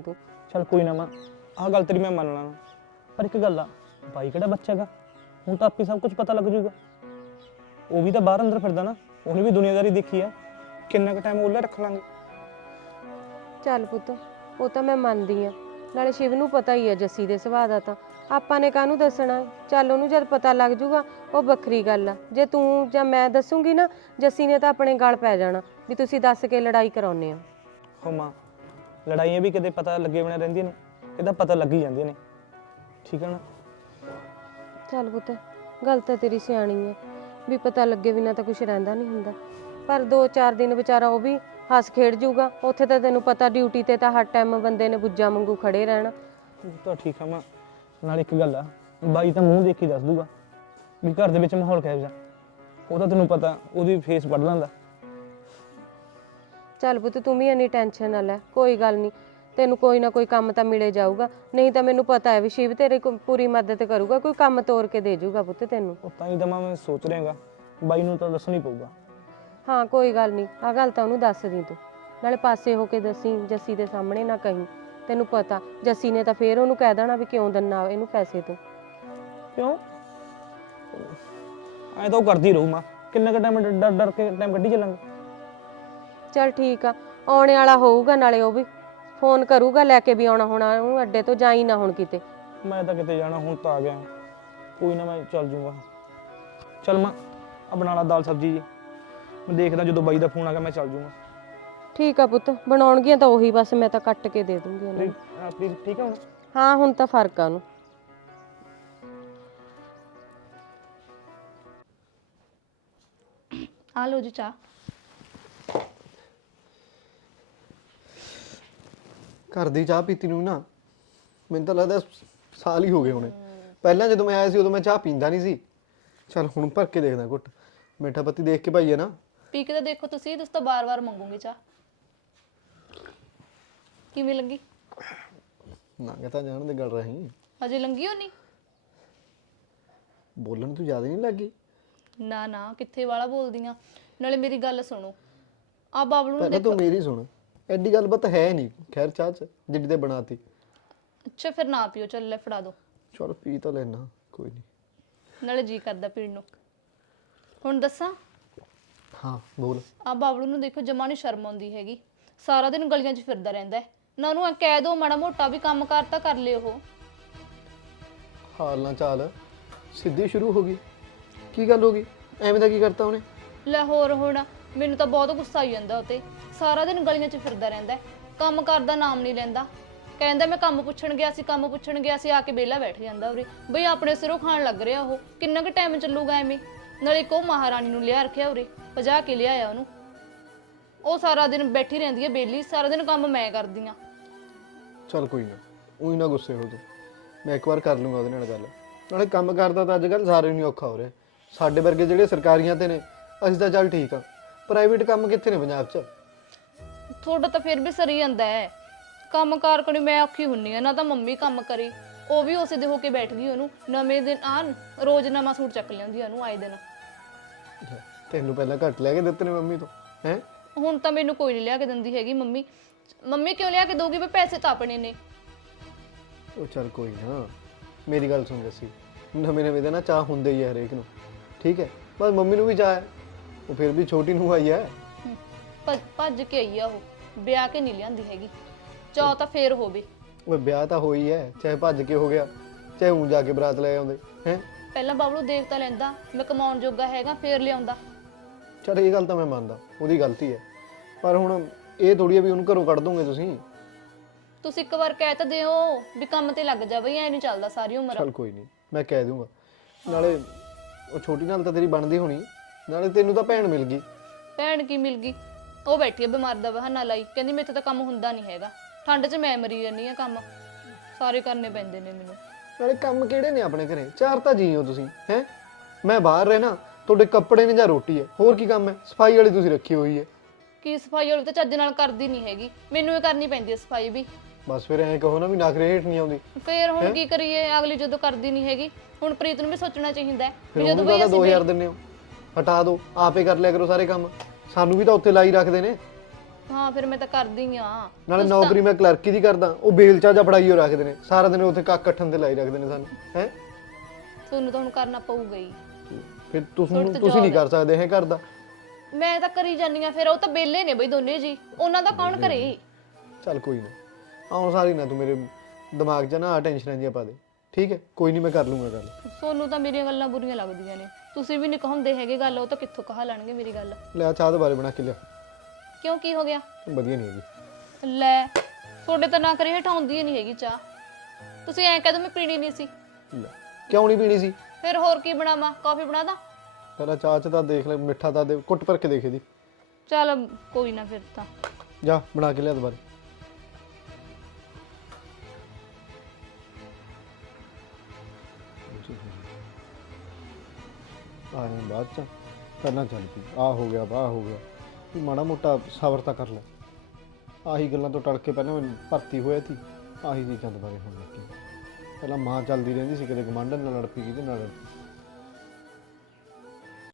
Speaker 2: ਚੱਲ ਕੋਈ ਨਾ ਮਾਂ, ਆਹ ਗੱਲ ਤੇਰੀ ਮੈਂ ਮੰਨ ਲਾਂਗਾ, ਪਰ ਇੱਕ ਗੱਲ ਆ, ਬਾਈ ਕਿਹੜਾ ਬੱਚਾ ਹੈਗਾ, ਹੁਣ ਤਾਂ ਆਪੇ ਸਭ ਕੁਝ ਪਤਾ ਲੱਗ ਜਾਊਗਾ। ਉਹ ਵੀ ਤਾਂ ਬਾਹਰ ਅੰਦਰ ਫਿਰਦਾ ਨਾ, ਉਹਨੇ ਵੀ ਦੁਨੀਆਦਾਰੀ ਦੇਖੀ ਆ, ਕਿੰਨਾ ਕੁ ਟਾਈਮ ਉਹਲੇ ਰੱਖ ਲਾਂਗੇ।
Speaker 3: ਚੱਲ ਪੁੱਤ, ਉਹ ਤਾਂ ਮੈਂ ਮੰਨਦੀ ਆ, ਨਾਲੇ ਸ਼ਿਵ ਨੂੰ ਪਤਾ ਹੀ ਆ ਜੱਸੀ ਦੇ ਸੁਭਾਅ ਦਾ, ਤਾਂ ਆਪਾਂ ਨੇ ਕਾਹਨੂੰ ਦੱਸਣਾ। ਚੱਲ ਉਹਨੂੰ ਜਦ ਪਤਾ ਲੱਗ ਜੂਗਾ ਉਹ ਵੱਖਰੀ ਗੱਲ ਆ, ਜੇ ਤੂੰ ਜਾਂ ਮੈਂ ਦੱਸੂਗੀ ਨਾ ਜੱਸੀ ਨੇ ਤਾਂ ਆਪਣੇ ਗਲ ਪੈ ਜਾਣਾ ਵੀ ਤੁਸੀਂ ਦੱਸ ਕੇ ਲੜਾਈ ਕਰਾਉਂਦੇ ਹੋ।
Speaker 2: ਹੋ ਮਾਂ, ਲੜਾਈਆਂ ਵੀ ਕਿਤੇ ਪਤਾ ਲੱਗੇ ਬਿਨਾਂ ਰਹਿੰਦੀਆਂ ਨੇ, ਇਹਦਾ ਪਤਾ ਲੱਗ ਹੀ ਜਾਂਦੀਆਂ ਨੇ, ਠੀਕ ਹੈ ਨਾ।
Speaker 3: ਚੱਲ ਪੁੱਤ, ਗੱਲ ਤਾਂ ਤੇਰੀ ਸਿਆਣੀ ਹੈ ਵੀ ਪਤਾ ਲੱਗੇ ਬਿਨਾਂ ਤਾਂ ਕੁਝ ਰਹਿੰਦਾ ਨਹੀਂ ਹੁੰਦਾ, ਪਰ 2-4 ਦਿਨ ਵਿਚਾਰਾ ਉਹ ਵੀ ਹੱਸ ਖੇਡ ਜੂਗਾ। ਉੱਥੇ ਤਾਂ ਤੈਨੂੰ ਪਤਾ ਡਿਊਟੀ ਤੇ ਤਾਂ ਹਰ ਟਾਈਮ ਬੰਦੇ ਨੇ ਬੁੱਝਾਂ ਵਾਂਗੂ ਖੜੇ ਰਹਿਣਾ।
Speaker 2: ਉਹ ਤਾਂ ਠੀਕ ਆ ਮਾਂ, ਨਾਲ ਇੱਕ ਗੱਲ ਆ, ਬਾਈ ਤਾਂ ਮੂੰਹ ਦੇਖ ਹੀ ਦੱਸ ਦੂਗਾ ਵੀ ਘਰ ਦੇ ਵਿੱਚ ਮਾਹੌਲ ਕਿਹੋ ਜਿਹਾ, ਉਹ ਤਾਂ ਤੈਨੂੰ ਪਤਾ ਉਹਦੀ ਫੇਸ ਪੜ ਲੈਂਦਾ।
Speaker 3: ਚੱਲ ਪੁੱਤ, ਤੂੰ ਵੀ ਇੰਨੀ ਟੈਨਸ਼ਨ ਨਾ ਲੈ, ਕੋਈ ਗੱਲ ਨਹੀਂ, ਤੈਨੂੰ ਕੋਈ ਨਾ ਕੋਈ ਕੰਮ ਤਾਂ ਮਿਲੇ ਜਾਊਗਾ। ਨਹੀਂ ਤਾਂ ਮੈਨੂੰ ਪਤਾ ਹੈ ਵੀ ਸ਼ਿਵ ਤੇਰੇ ਪੂਰੀ ਮਦਦ ਕਰੂਗਾ, ਕੋਈ ਕੰਮ ਤੋਰ ਕੇ ਦੇ ਜੂਗਾ ਪੁੱਤ ਤੈਨੂੰ।
Speaker 2: ਉਹ ਤਾਂ ਹੀ ਤਾਂ ਮੈਂ ਸੋਚ ਰਿਹਾਗਾ, ਬਾਈ ਨੂੰ ਤਾਂ ਦੱਸਣਾ ਹੀ ਪਊਗਾ।
Speaker 3: ਹਾਂ ਕੋਈ ਗੱਲ ਨਹੀਂ, ਆਹ ਗੱਲ ਤਾਂ ਉਹਨੂੰ ਦੱਸ ਦੀ ਤੂੰ, ਨਾਲੇ ਪਾਸੇ ਹੋ ਕੇ ਦੱਸੀ, ਜੱਸੀ ਦੇ ਸਾਹਮਣੇ ਨਾ ਕਹੀਂ। ਤੈਨੂੰ ਪਤਾ ਜੱਸੀ ਨੇ ਤਾਂ ਫੇਰ ਉਹਨੂੰ ਕਹਿ ਦੇਣਾ ਵੀ ਕਿਉਂ ਦਿੰਨਾ ਇਹਨੂੰ ਪੈਸੇ ਤੂੰ।
Speaker 2: ਕਿਉਂ ਐਂ ਤਾਂ ਉਹ ਕਰਦੀ ਰਹੂ ਮਾਂ, ਕਿੰਨਾ ਕੁ ਟਾਈਮ ਡਰ ਡਰ ਕੇ ਟਾਈਮ ਕੱਢੀ ਚੱਲਾਂਗੇ।
Speaker 3: ਚੱਲ ਠੀਕ ਆ, ਆਉਣੇ ਵਾਲਾ ਹੋਊਗਾ, ਨਾਲੇ ਉਹ ਵੀ ਫੋਨ ਕਰੂਗਾ, ਲੈ ਕੇ ਵੀ ਆਉਣਾ ਹੋਣਾ ਉਹਨੂੰ ਅੱਡੇ ਤੋਂ, ਜਾਈ ਨਾ ਹੁਣ ਕਿਤੇ।
Speaker 2: ਮੈਂ ਤਾਂ ਕਿਤੇ ਜਾਣਾ, ਹੁਣ ਤਾਂ ਆ ਗਿਆ, ਕੋਈ ਨਾ ਮੈਂ ਚੱਲ ਜੂੰਗਾ। ਚੱਲ ਮਾਂ, ਆ ਬਣਾ ਲਾ ਦਾਲ ਸਬਜ਼ੀ ਜੀ, ਮੈਂ ਦੇਖਦਾ ਜਦੋਂ ਬਾਈ ਦਾ ਫੋਨ ਆ ਗਿਆ ਮੈਂ ਚੱਲ ਜੂੰਗਾ।
Speaker 3: ਠੀਕ ਆ ਪੁੱਤ, ਬਣਾਉਣਗੀਆਂ ਤਾਂ ਉਹੀ, ਬਸ ਮੈਂ ਤਾਂ ਕੱਟ ਕੇ ਦੇ ਦੂੰਗੀ ਉਹਨਾਂ ਨੂੰ।
Speaker 2: ਪਲੀਜ਼ ਠੀਕ ਆ ਹੁਣ।
Speaker 3: ਹਾਂ ਹੁਣ ਤਾਂ ਫਰਕ ਆ ਉਹਨੂੰ।
Speaker 1: ਆ ਲਓ ਜੀ ਚਾਹ।
Speaker 6: ਘਰ ਦੀ ਚਾਹ ਪੀਤੀ ਨੂੰ ਨਾ ਮੈਨੂੰ ਤਾਂ ਲੱਗਦਾ ਸਾਲ ਹੀ ਹੋ ਗਏ ਹੋਣੇ। ਪਹਿਲਾਂ ਜਦੋਂ ਮੈਂ ਆਇਆ ਸੀ ਉਦੋਂ ਮੈਂ ਚਾਹ ਪੀਂਦਾ ਨਹੀਂ ਸੀ। ਚੱਲ ਹੁਣ ਭਰ ਕੇ ਦੇਖਦਾ ਘੁੱਟ, ਮਿੱਠਾ ਪੱਤੀ ਦੇਖ ਕੇ ਭਾਈ ਹੈ ਨਾ।
Speaker 1: ਪੀ ਕੇ ਤਾਂ ਦੇਖੋ ਤੁਸੀਂ ਤਾਂ ਬਾਰ-ਬਾਰ ਮੰਗੋਗੇ ਚਾਹ। ਕਿਵੇਂ ਲੱਗੀ?
Speaker 6: ਨਾ ਤਾਂ ਜਾਣ ਦੇ ਗੱਲ ਰਹੀ,
Speaker 1: ਅਜੇ ਲੰਗੀ ਹੋ ਨਹੀਂ?
Speaker 6: ਬੋਲਣ ਤੂੰ ਜ਼ਿਆਦਾ ਨਹੀਂ ਲੱਗੀ।
Speaker 1: ਨਾ ਨਾ, ਕਿੱਥੇ ਵਾਲਾ ਬੋਲਦੀਆਂ। ਨਾਲੇ ਮੇਰੀ ਗੱਲ ਸੁਣੋ, ਆ ਬਾਬਲੂ ਨੂੰ
Speaker 6: ਪਹਿਲਾਂ
Speaker 1: ਦੇਖੋ।
Speaker 6: ਤੂੰ ਮੇਰੀ ਸੁਣ, ਐਡੀ ਗੱਲਬਾਤ ਹੈ ਨਹੀਂ ਖੈਰ ਚਾਹ ਚ ਜਿੱਡੀ ਤੇ ਬਣਾਤੀ।
Speaker 1: ਅੱਛਾ ਫਿਰ ਨਾ ਪੀਓ, ਚੱਲ ਲੈ ਫੜਾ ਦੋ।
Speaker 6: ਚਲ ਪੀ ਤਾਂ ਲੈਣਾ, ਕੋਈ ਨਹੀਂ।
Speaker 1: ਨਾਲੇ ਜੀ ਕਰਦਾ ਪੀਣ ਨੂੰ। ਹੁਣ ਦੱਸਾਂ,
Speaker 6: ਹਾਂ ਬੋਲ।
Speaker 1: ਆ ਬਾਬਲੂ ਨੂੰ ਦੇਖੋ, ਜਮਾ ਨਹੀਂ ਸ਼ਰਮ ਆਉਂਦੀ ਹੈਗੀ, ਸਾਰਾ ਦਿਨ ਗਲੀਆਂ 'ਚ ਫਿਰਦਾ ਰਹਿੰਦਾ ਹੈ। ਨਾ ਉਹਨੂੰ ਕਹਿ ਦੋ ਮਾੜਾ ਮੋਟਾ ਵੀ ਕੰਮ ਕਾਰ ਤਾਂ ਕਰ ਲਿਓ। ਉਹ
Speaker 6: ਹਾਲ ਨਾ ਚਾਲ ਸਿੱਧੀ ਸ਼ੁਰੂ ਹੋ ਗਈ, ਕੀ ਗੱਲ ਹੋ ਗਈ? ਐਵੇਂ ਦਾ ਕੀ ਕਰਤਾ ਉਹਨੇ?
Speaker 1: ਲੈ ਹੋਰ ਹੁਣ ਮੈਨੂੰ ਤਾਂ ਬਹੁਤ ਗੁੱਸਾ ਆਈ ਜਾਂਦਾ ਉਤੇ। ਸਾਰਾ ਦਿਨ ਗਲੀਆਂ 'ਚ ਫਿਰਦਾ ਰਹਿੰਦਾ, ਕੰਮ ਕਰਦਾ ਨਾਮ ਨਹੀਂ ਲੈਂਦਾ। ਕਹਿੰਦਾ ਮੈਂ ਕੰਮ ਪੁੱਛਣ ਗਿਆ ਸੀ, ਕੰਮ ਪੁੱਛਣ ਗਿਆ ਸੀ, ਆ ਕੇ ਵਿਹਲਾ ਬੈਠ ਜਾਂਦਾ ਉਰੇ। ਬਈ ਆਪਣੇ ਸਿਰੋਂ ਖਾਣ ਲੱਗ ਰਿਹਾ ਉਹ, ਕਿੰਨਾ ਕੁ ਟਾਈਮ ਚੱਲੂਗਾ ਐਵੇਂ। ਨਾਲੇ ਇੱਕ ਉਹ ਮਹਾਰਾਣੀ ਨੂੰ ਲਿਆ ਰੱਖਿਆ ਉਰੇ, ਭਜਾ ਕੇ ਲਿਆਇਆ ਉਹਨੂੰ। ਉਹ ਸਾਰਾ ਦਿਨ ਬੈਠੀ ਰਹਿੰਦੀ ਹੈ ਵਿਹਲੀ, ਸਾਰਾ ਦਿਨ ਕੰਮ ਮੈਂ ਕਰਦੀ ਆ।
Speaker 6: ਚੱਲ ਕੋਈ ਨਾ, ਉਹੀ ਨਾ ਗੁੱਸੇ ਹੋ ਤੂੰ, ਮੈਂ ਇੱਕ ਵਾਰ ਕਰ ਲੂੰਗਾ ਉਹਦੇ ਨਾਲ ਗੱਲ। ਨਾਲੇ ਕੰਮ ਕਰਦਾ ਤਾਂ ਅੱਜ ਕੱਲ੍ਹ ਸਾਰੇ ਨੂੰ ਔਖਾ ਹੋ ਰਿਹਾ। ਸਾਡੇ ਵਰਗੇ ਜਿਹੜੇ ਸਰਕਾਰੀਆਂ ਤੇ ਨੇ ਅਸੀਂ ਤਾਂ ਚੱਲ ਠੀਕ ਆ, ਪ੍ਰਾਈਵੇਟ ਕੰਮ ਕਿੱਥੇ ਨੇ ਪੰਜਾਬ 'ਚ?
Speaker 1: ਤੁਹਾਡਾ ਤਾਂ ਫਿਰ ਵੀ ਸਰੀ ਜਾਂਦਾ ਹੈ ਕੰਮ ਕਾਰ ਕਰੀ। ਮੈਂ ਔਖੀ ਹੁੰਨੀ ਆ, ਨਾ ਤਾਂ ਮੰਮੀ ਕੰਮ ਕਰੀ, ਉਹ ਵੀ ਉਸੇ ਦੇ ਹੋ ਕੇ ਬੈਠ ਗਈ। ਉਹਨੂੰ ਨਵੇਂ ਦਿਨ ਰੋਜ਼ ਨਵਾਂ ਸੂਟ ਚੱਕ ਲਿਆਉਂਦੀ ਉਹਨੂੰ ਆਏ ਦਿਨ।
Speaker 6: ਤੈਨੂੰ ਪਹਿਲਾਂ ਘੱਟ ਲੈ ਕੇ ਦਿੱਤੇ ਨੇ ਮੰਮੀ ਤੋਂ ਹੈ?
Speaker 1: ਹੁਣ ਤਾਂ ਮੈਨੂੰ ਕੋਈ ਨਹੀਂ ਲਿਆ ਕੇ ਦਿੰਦੀ ਹੈਗੀ ਮੰਮੀ। ਮੰਮੀ ਕਿਉਂ ਲਿਆ ਕੇ ਦੋਗੀ? ਵੀ ਪੈਸੇ ਤਾਂ ਆਪਣੇ ਨੇ।
Speaker 6: ਉਹ ਚੱਲ ਕੋਈ ਨਾ, ਮੇਰੀ ਗੱਲ ਸੁਣ ਜੱਸੀ, ਨਵੇਂ ਨਵੇਂ ਦੇ ਨਾ ਚਾਹ ਹੁੰਦੇ ਹੀ ਆ ਹਰੇਕ ਨੂੰ, ਠੀਕ ਹੈ? ਬਸ ਮੰਮੀ ਨੂੰ ਵੀ ਚਾਹ ਹੈ, ਉਹ ਫਿਰ ਵੀ ਛੋਟੀ ਨੂੰ ਆਈ ਹੈ।
Speaker 1: ਭੱਜ ਕੇ ਆਈ ਆ ਉਹ, ਵਿਆਹ ਕੇ ਨਹੀਂ ਲਿਆਂਦੀ ਹੈਗੀ। ਚਾਹ ਤਾਂ ਫੇਰ ਹੋਵੇ।
Speaker 6: ਉਹ ਵਿਆਹ ਤਾਂ ਹੋਈ ਹੈ, ਚਾਹੇ ਭੱਜ ਕੇ ਹੋ ਗਿਆ, ਚਾਹੇ ਊਂ ਜਾ ਕੇ ਬਰਾਤ ਲੈ ਆਉਂਦੇ ਹੈ।
Speaker 1: ਪਹਿਲਾਂ ਬਾਬਲੂ ਦੇਖ ਤਾਂ ਲੈਂਦਾ ਮੈਂ ਕਮਾਉਣ ਜੋਗਾ ਹੈਗਾ, ਫੇਰ ਲਿਆਉਂਦਾ।
Speaker 6: ਚਲ ਇਹ ਗੱਲ ਤਾਂ ਮੈਂ ਮੰਨਦਾ, ਉਹਦੀ ਗਲਤੀ ਹੈ, ਪਰ ਹੁਣ ਇਹ ਥੋੜੀ ਹੈ ਵੀ ਉਹਨੂੰ ਘਰੋਂ ਕੱਢ ਦੋਗੇ ਤੁਸੀਂ।
Speaker 1: ਤੁਸੀਂ ਇੱਕ ਵਾਰ ਕਹਿ ਤਾਂ ਦਿਓ ਵੀ ਕੰਮ ਤੇ ਲੱਗ ਜਾ, ਬਈ ਐ ਨਹੀਂ ਚੱਲਦਾ ਸਾਰੀ ਉਮਰ।
Speaker 6: ਚਲ ਕੋਈ ਨਹੀਂ, ਮੈਂ ਕਹਿ ਦੂੰਗਾ। ਨਾਲੇ ਉਹ ਛੋਟੀ ਨਾਲ ਤਾਂ ਤੇਰੀ ਬਣਦੀ ਹੋਣੀ, ਨਾਲੇ ਤੈਨੂੰ ਤਾਂ ਭੈਣ ਮਿਲ ਗਈ।
Speaker 1: ਭੈਣ ਕੀ ਮਿਲ ਗਈ? ਉਹ ਬੈਠੀ ਆ ਬਿਮਾਰ ਦਾ ਬਹਾਨਾ ਲਾਈ, ਕਹਿੰਦੀ ਮੇਰੇ ਤੋਂ ਤਾਂ ਕੰਮ ਹੁੰਦਾ ਨਹੀਂ ਹੈਗਾ, ਠੰਡ 'ਚ ਮੈਂ ਮਰੀ ਜਾਂਦੀ ਆ, ਕੰਮ ਸਾਰੇ ਕਰਨੇ ਪੈਂਦੇ ਨੇ ਮੈਨੂੰ।
Speaker 6: ਨਾਲੇ ਕੰਮ ਕਿਹੜੇ ਨੇ ਆਪਣੇ ਘਰੇ? ਚਾਰ ਤਾਂ ਜੀ ਹੋ ਤੁਸੀਂ ਹੈ। ਮੈਂ ਬਾਹਰ ਰਹਿਣਾ, ਤੁਹਾਡੇ ਕੱਪੜੇ ਨੇ ਜਾਂ ਰੋਟੀ ਹੈ, ਹੋਰ ਕੀ ਕੰਮ ਹੈ? ਸਫਾਈ ਵਾਲੀ ਤੁਸੀਂ ਰੱਖੀ ਹੋਈ ਹੈ।
Speaker 1: ਕੀ ਸਫਾਈ ਵਾਲੀ ਤਾਂ ਚੱਜ ਨਾਲ ਕਰਦੀ ਨਹੀਂ ਹੈਗੀ, ਮੈਨੂੰ ਇਹ ਕਰਨੀ ਪੈਂਦੀ ਹੈ ਸਫਾਈ ਵੀ।
Speaker 6: ਬਸ ਫਿਰ ਐਂ ਕਹੋ ਨਾ ਵੀ ਨਖਰੇ ਹੇਠ ਨਹੀਂ ਆਉਂਦੀ।
Speaker 1: ਫੇਰ ਹੁਣ ਕੀ ਕਰੀਏ, ਅਗਲੀ ਜਦੋਂ ਕਰਦੀ ਨਹੀਂ ਹੈਗੀ। ਹੁਣ ਪ੍ਰੀਤ ਨੂੰ ਵੀ ਸੋਚਣਾ ਚਾਹੀਦਾ ਹੈ ਵੀ
Speaker 6: ਫਿਰ
Speaker 1: ਜਦੋਂ
Speaker 6: ਉਹਨੂੰ
Speaker 1: ਬਈ
Speaker 6: ਤਾਂ
Speaker 1: ਅਸੀਂ
Speaker 6: 2000 ਦਿੰਦੇ ਹੋ, ਹਟਾ ਦਿਓ, ਆਪੇ ਕਰ ਲਿਆ ਕਰੋ ਸਾਰੇ ਕੰਮ, ਸਾਨੂੰ ਵੀ ਤਾਂ ਉੱਥੇ ਲਾਈ ਰੱਖਦੇ ਨੇ।
Speaker 1: ਹਾਂ ਫਿਰ ਮੈਂ ਤਾਂ ਕਰਦੀ ਆ।
Speaker 6: ਨਾਲੇ ਨੌਕਰੀ ਮੈਂ ਕਲਰਕੀ ਦੀ ਕਰਦਾ, ਉਹ ਬੇਲਚਾ ਜਾਂ ਫੜਾਈਓ ਰੱਖਦੇ ਨੇ ਸਾਰਾ ਦਿਨ, ਉੱਥੇ ਕੱਖ ਕੱਠਣ ਤੇ ਲਾਈ ਰੱਖਦੇ ਨੇ ਸਾਨੂੰ ਹੈ।
Speaker 1: ਤੁਹਾਨੂੰ ਤਾਂ ਹੁਣ ਕਰਨਾ ਪਊਗਾ ਹੀ।
Speaker 6: ਫਿਰ ਤੁਸੀਂ ਨਹੀਂ ਕਰ ਸਕਦੇ ਇਹ ਘਰ ਦਾ।
Speaker 1: ਮੈਂ ਤਾਂ ਕਰੀ ਜਾਨੀ ਆ, ਫਿਰ ਉਹ ਤਾਂ ਬੇਲੇ ਨੇ ਬਈ ਦੋਨੇ ਜੀ, ਉਹਨਾਂ ਦਾ ਕੌਣ ਕਰੇ।
Speaker 6: ਚੱਲ ਕੋਈ ਨਾ, ਆਉਣ ਸਾਰੀ ਨਾ ਤੂੰ ਮੇਰੇ ਦਿਮਾਗ 'ਚ ਨਾ ਟੈਨਸ਼ਨਾਂ ਜੀਆਂ ਪਾ ਦੇ, ਠੀਕ ਹੈ? ਕੋਈ ਨਹੀਂ, ਮੈਂ ਕਰ ਲੂੰਗਾ ਗੱਲ।
Speaker 1: ਤੁਹਾਨੂੰ ਤਾਂ ਮੇਰੀਆਂ ਗੱਲਾਂ ਬੁਰੀਆਂ ਲੱਗਦੀਆਂ ਨੇ, ਤੁਸੀਂ ਵੀ ਨਹੀਂ ਕਹਾਉਂਦੇ ਹੈਗੇ ਗੱਲ, ਉਹ ਤਾਂ ਕਿੱਥੋਂ ਕਹਾ ਲੈਣਗੇ ਮੇਰੀ ਗੱਲ।
Speaker 6: ਲੈ ਚਾਹ ਦੇ ਬਾਰੇ ਬਣਾ ਕੇ ਲਿਆ।
Speaker 1: ਕਿਉਂ, ਕੀ ਹੋ ਗਿਆ?
Speaker 6: ਵਧੀਆ ਨਹੀਂ ਹੈਗੀ।
Speaker 1: ਲੈ ਤੁਹਾਡੇ ਤਾਂ ਨਾ ਕਰੀ ਹਟਾਉਂਦੀ ਨਹੀਂ ਹੈਗੀ ਚਾਹ, ਤੁਸੀਂ ਐਂ ਕਹਿ ਦੋ ਮੈਂ ਪੀਣੀ ਨਹੀਂ ਸੀ।
Speaker 6: ਲੈ ਕਿਉਂ ਨਹੀਂ ਪੀਣੀ ਸੀ?
Speaker 1: ਫਿਰ ਹੋਰ ਕੀ ਬਣਾਵਾਂ, ਕਾਫੀ ਬਣਾ ਦਾਂ?
Speaker 6: ਪਹਿਲਾਂ ਚਾਹ 'ਚ ਤਾਂ ਦੇਖ ਲੈ, ਮਿੱਠਾ ਤਾਂ ਦੇ, ਕੁੱਟ ਭਰ ਕੇ ਦੇਖ ਇਹਦੀ।
Speaker 1: ਚੱਲ ਕੋਈ ਨਾ, ਫਿਰ ਤਾਂ
Speaker 6: ਜਾ ਬਣਾ ਕੇ ਲਿਆ ਦੁਬਾਰਾ। ਆਏ ਬਾਅਦ ਚ ਪਹਿਲਾਂ ਚੱਲ ਪਈ, ਆ ਹੋ ਗਿਆ ਵਾਹ ਹੋ ਗਿਆ, ਤੂੰ ਮਾੜਾ ਮੋਟਾ ਸਬਰ ਤਾਂ ਕਰ ਲੈ। ਆਹੀ ਗੱਲਾਂ ਤੋਂ ਟਲ ਕੇ ਪਹਿਲਾਂ ਮੈਂ ਭਰਤੀ ਹੋਇਆ ਸੀ, ਆਹੀ ਚੀਜ਼ਾਂ ਦੁਬਾਰੇ ਹੋਣ ਲੱਗੀ। ਪਹਿਲਾਂ ਮਾਂ ਚੱਲਦੀ ਰਹਿੰਦੀ ਸੀ, ਕਦੇ ਗਵਾਂਢਣ ਨਾਲ ਲੜ ਪਈ, ਕਿਹਦੇ ਨਾਲ ਲੜ ਪਈ।